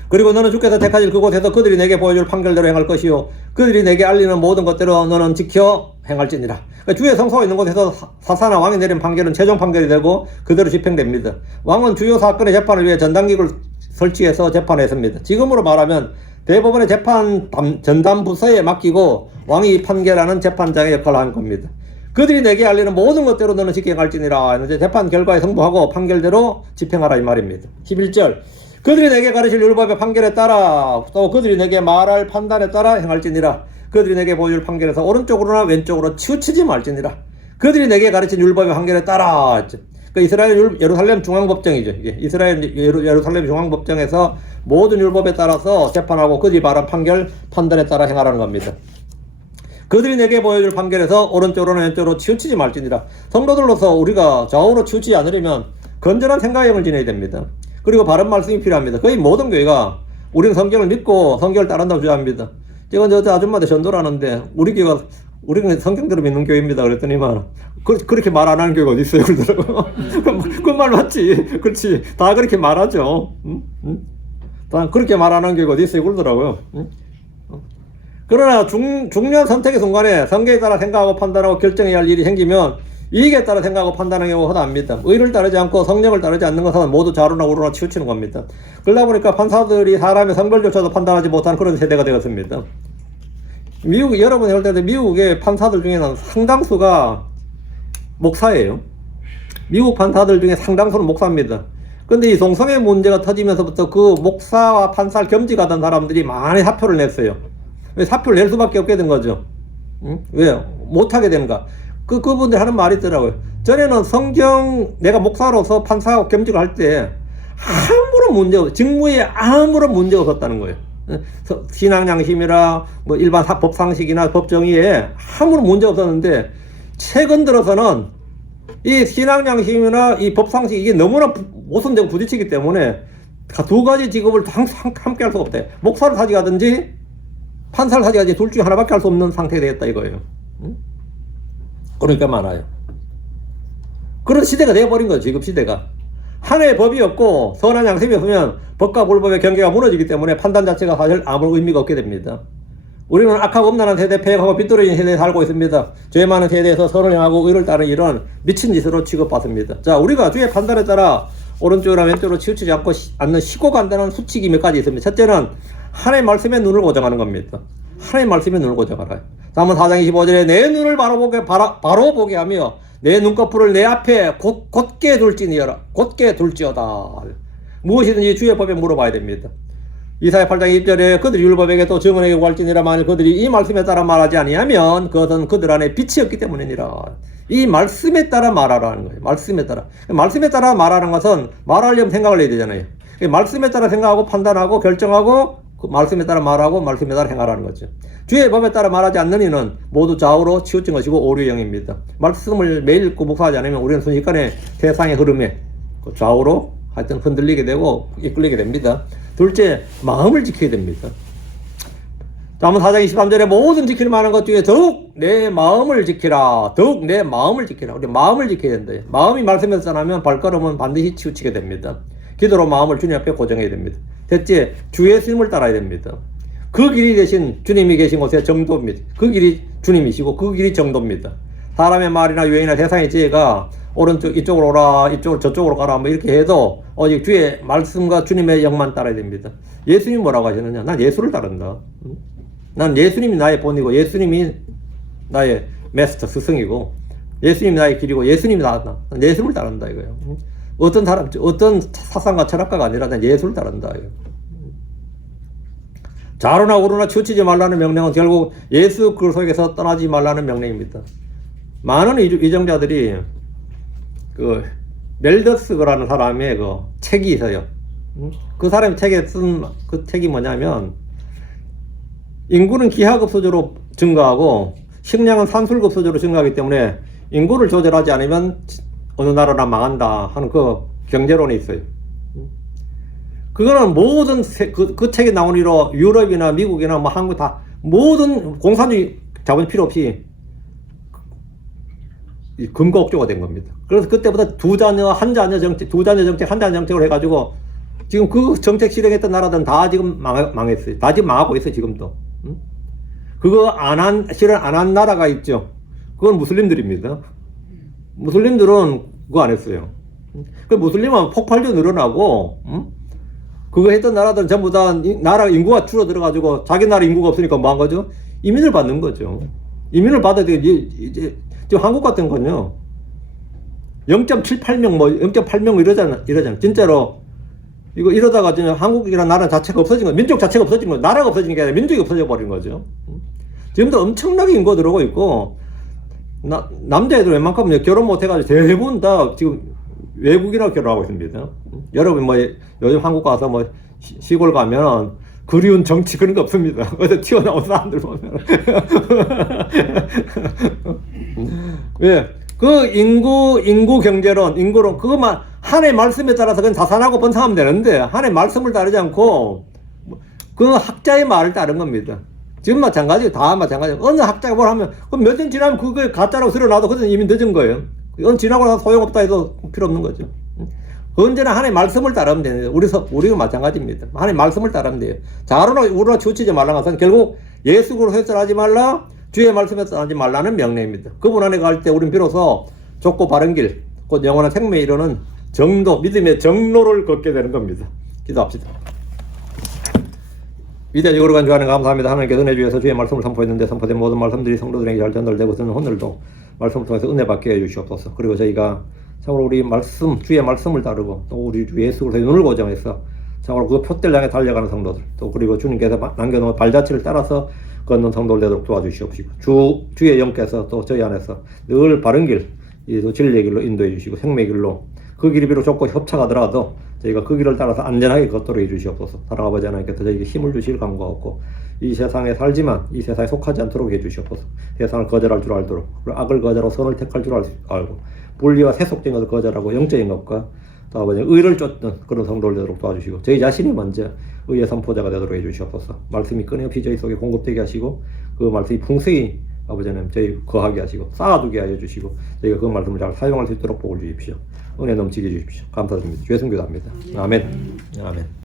그리고 너는 주께서 택하실 그곳에서 그들이 내게 보여줄 판결대로 행할 것이요 그들이 내게 알리는 모든 것대로 너는 지켜 행할지니라. 그러니까 주의 성소가 있는 곳에서 사사나 왕이 내린 판결은 최종 판결이 되고 그대로 집행됩니다. 왕은 주요 사건의 재판을 위해 전당기구를 설치해서 재판했습니다. 지금으로 말하면 대법원의 재판 전담 부서에 맡기고 왕이 판결하는 재판장의 역할을 한 겁니다. 그들이 내게 알리는 모든 것대로 너는 지켜 행할지니라 했는데, 재판 결과에 승부하고 판결대로 집행하라 이 말입니다. 11절. 그들이 내게 가르칠 율법의 판결에 따라, 또 그들이 내게 말할 판단에 따라 행할지니라. 그들이 내게 보여줄 판결에서 오른쪽으로나 왼쪽으로 치우치지 말지니라. 그들이 내게 가르친 율법의 판결에 따라. 그 이스라엘 예루살렘 중앙법정이죠. 이게 이스라엘 예루살렘 중앙법정에서 모든 율법에 따라서 재판하고 그들이 말한 판단에 따라 행하라는 겁니다. 그들이 내게 보여줄 판결에서 오른쪽으로나 왼쪽으로 치우치지 말지니라. 성도들로서 우리가 좌우로 치우치지 않으려면 건전한 생각형을 지내야 됩니다. 그리고 바른 말씀이 필요합니다. 거의 모든 교회가 우리는 성경을 믿고 성경을 따른다고 주장합니다. 제가 저 아줌마한테 전도를 하는데 우리는 성경대로 믿는 교회입니다. 그랬더니만 그렇게 말 안 하는 교회가 어디 있어요? 그러더라고요. 그 말 맞지? 그렇지. 다 그렇게 말하죠. 다 그렇게 말 안 하는 교회가 어디 있어요? 그러더라고요. 그러나 중요한 선택의 순간에 성경에 따라 생각하고 판단하고 결정해야 할 일이 생기면 이익에 따라 생각하고 판단하는 경우가 허다합니다. 의를 따르지 않고 성령을 따르지 않는 것은 모두 좌로나 우로나 치우치는 겁니다. 그러다 보니까 판사들이 사람의 성별조차도 판단하지 못하는 그런 세대가 되었습니다. 여러분이 볼 때도 미국의 판사들 중에는 상당수가 목사예요. 미국 판사들 중에 상당수는 목사입니다. 근데 이 동성애 문제가 터지면서부터 그 목사와 판사를 겸직하던 사람들이 많이 사표를 냈어요. 왜 사표를 낼 수밖에 없게 된 거죠? 왜요? 못하게 되는가? 그분들 하는 말이 있더라고요. 전에는 내가 목사로서 판사하고 겸직을 할 때 직무에 아무런 문제가 없었다는 거예요. 신앙양심이라 뭐 일반 법상식이나 법정의에 아무런 문제가 없었는데, 최근 들어서는 이 신앙양심이나 이 법상식 이게 너무나 모순되고 부딪히기 때문에 두 가지 직업을 함께 할 수가 없대. 목사를 사직하든지 판사를 사직하든지 둘 중에 하나밖에 할 수 없는 상태가 되겠다 이거예요. 그러니까 많아요. 그런 시대가 되어버린 거죠, 지금 시대가. 하나의 법이 없고 선한 양심이 없으면 법과 불법의 경계가 무너지기 때문에 판단 자체가 사실 아무 의미가 없게 됩니다. 우리는 악하고 음란한 세대, 폐역하고 빗돌이인 세대에 살고 있습니다. 죄 많은 세대에서 선을 향하고 의를 따르는 이런 미친 짓으로 취급받습니다. 자, 우리가 주의 판단에 따라 오른쪽이나 왼쪽으로 치우치지 않는 쉽고 간단한 수칙이 몇 가지 있습니다. 첫째는 하나님의 말씀에 눈을 고정하는 겁니다. 하나님의 말씀에 눈을 고정하라. 잠언 4장 25절에 내 눈을 바로 보게 하며 내 눈꺼풀을 내 앞에 곧게 둘지니어라. 곧게 둘지어다. 무엇이든지 주의 법에 물어봐야 됩니다. 이사야 8장 2절에 그들이 율법에게 또 증언에게 구할지니라. 만일 그들이 이 말씀에 따라 말하지 아니하면 그것은 그들 안에 빛이 없기 때문이니라. 이 말씀에 따라 말하라는 거예요. 말씀에 따라 말하는 것은 말하려면 생각을 해야 되잖아요. 말씀에 따라 생각하고 판단하고 결정하고 그 말씀에 따라 말하고 말씀에 따라 행하라는 거죠. 주의 법에 따라 말하지 않는 이는 모두 좌우로 치우친 것이고 오류의 영입니다. 말씀을 매일 읽고 묵상하지 않으면 우리는 순식간에 세상의 흐름에 좌우로 하여튼 흔들리게 되고 이끌리게 됩니다. 둘째, 마음을 지켜야 됩니다. 잠언 4장 23절에 모든 지킬 만한 것 중에 더욱 내 마음을 지키라. 더욱 내 마음을 지키라. 우리 마음을 지켜야 된다. 마음이 말씀에서 떠나면 발걸음은 반드시 치우치게 됩니다. 기도로 마음을 주님 앞에 고정해야 됩니다. 셋째, 주 예수님을 따라야 됩니다. 그 길이 대신 주님이 계신 곳에 정도입니다. 그 길이 주님이시고 그 길이 정도입니다. 사람의 말이나 유행이나 세상의 지혜가 오른쪽 이쪽으로 오라, 이쪽으로 저쪽으로 가라 뭐 이렇게 해도 오직 주의 말씀과 주님의 영만 따라야 됩니다. 예수님이 뭐라고 하시느냐? 난 예수를 따른다. 난 예수님이 나의 본이고 예수님이 나의 마스터 스승이고 예수님이 나의 길이고 예수님이 나다. 난 예수를 따른다 이거예요. 어떤 사람, 어떤 사상과 철학가가 아니라 난 예수를 따른다 이거예요. 좌로나 우로나 치우치지 말라는 명령은 결국 예수 그 속에서 떠나지 말라는 명령입니다. 많은 이정자들이 그 멜더스라는 사람의 그 책이 있어요. 그 사람이 책에 쓴 그 책이 뭐냐면 인구는 기하급수적으로 증가하고 식량은 산술급수적으로 증가하기 때문에 인구를 조절하지 않으면 어느 나라나 망한다 하는 그 경제론이 있어요. 그거는 모든 그 책에 나온 이로 유럽이나 미국이나 뭐 한국 다 모든 공산주의 자본 필요 없이 근거 억조가 된 겁니다. 그래서 그때부터 두 자녀 한 자녀 정책, 두 자녀 정책, 한 자녀 정책을 해가지고 지금 그 정책 실행했던 나라들은 다 지금 망했어요. 다 지금 망하고 있어요. 지금도. 그거 실행 안 한 나라가 있죠. 그건 무슬림들입니다. 무슬림들은 그거 안 했어요. 그 무슬림은 폭발도 늘어나고, 그거 했던 나라들은 전부 다 나라 인구가 줄어들어가지고 자기 나라 인구가 없으니까 뭐 한 거죠? 이민을 받는 거죠. 이민을 받아야 돼. 이제 지금 한국 같은 건요. 0.78명 뭐 0.8명 이러잖아. 진짜로 이거 이러다가 지금 한국이라는 나라 자체가 없어진 거, 민족 자체가 없어진 거, 나라가 없어진 게 아니라 민족이 없어져 버린 거죠. 지금도 엄청나게 인구 들어오고 있고 남자애들 웬만큼 결혼 못 해가지고 대부분 다 지금 외국이랑 결혼하고 있습니다. 여러분 뭐 요즘 한국 가서 뭐 시골 가면 그리운 정치 그런 거 없습니다. 어디서 튀어나온 사람들 보면. 예. 그 인구 경제론, 인구론, 그것만 하나님의 말씀에 따라서 그건 자산하고 번성하면 되는데, 하나님의 말씀을 따르지 않고, 그 학자의 말을 따른 겁니다. 지금 마찬가지고, 다 마찬가지고, 어느 학자가 뭘 하면, 그럼 몇 년 지나면 그게 가짜라고 드러나도 그건 이미 늦은 거예요. 이건 지나고 나서 소용없다 해도 필요 없는 거죠. 언제나 하나님의 말씀을 따르면 되는데, 우리가 마찬가지입니다. 하나님의 말씀을 따르면 돼요. 자로나 우로나 치우치지 말라는 것은 결국 예수로 해설하지 말라, 주의 말씀에 따르지 말라는 명령입니다. 그분 안에 갈 때 우리는 비로소 좁고 바른 길, 곧 영원한 생명에 이르는 정도, 믿음의 정로를 걷게 되는 겁니다. 기도합시다. 위대한 영으로 간주하는 감사합니다. 하나님께서 은혜 주셔서 주의 말씀을 선포했는데 선포된 모든 말씀들이 성도들에게 잘 전달되고 있는 오늘도 말씀을 통해서 은혜 받게 해주시옵소서. 그리고 저희가 참으로 우리 말씀, 주의 말씀을 따르고 또 우리 주 예수 그리스도의 눈을 고정해서 참으로 그 표대를 향해 달려가는 성도들, 또 그리고 주님께서 남겨놓은 발자취를 따라서 걷는 성도를 되도록 도와주시옵시고, 주의 영께서 또 저희 안에서 늘 바른 길, 또 진리의 길로 인도해 주시고, 생명의 길로 그 길이 비록 좁고 협착하더라도 저희가 그 길을 따라서 안전하게 걷도록 해주시옵소서. 사랑 아버지 하나님께서 저희에게 힘을 주실 간구하옵고, 이 세상에 살지만 이 세상에 속하지 않도록 해주시옵소서. 세상을 거절할 줄 알도록, 악을 거절하고 선을 택할 줄 알고, 분리와 세속적인 것을 거절하고 영적인 것과 또 아버지 의를 쫓는 그런 성도를 되도록 도와주시고, 저희 자신이 먼저 의의 선포자가 되도록 해주시옵소서. 말씀이 끊임없이 저희 속에 공급되게 하시고, 그 말씀이 풍성히 아버지 하나님 저희 거하게 하시고 쌓아두게 하여 주시고 저희가 그 말씀을 잘 사용할 수 있도록 복을 주십시오. 은혜 넘치게 주십시오. 감사드립니다. 주의 성교도합니다. 아멘. 아멘.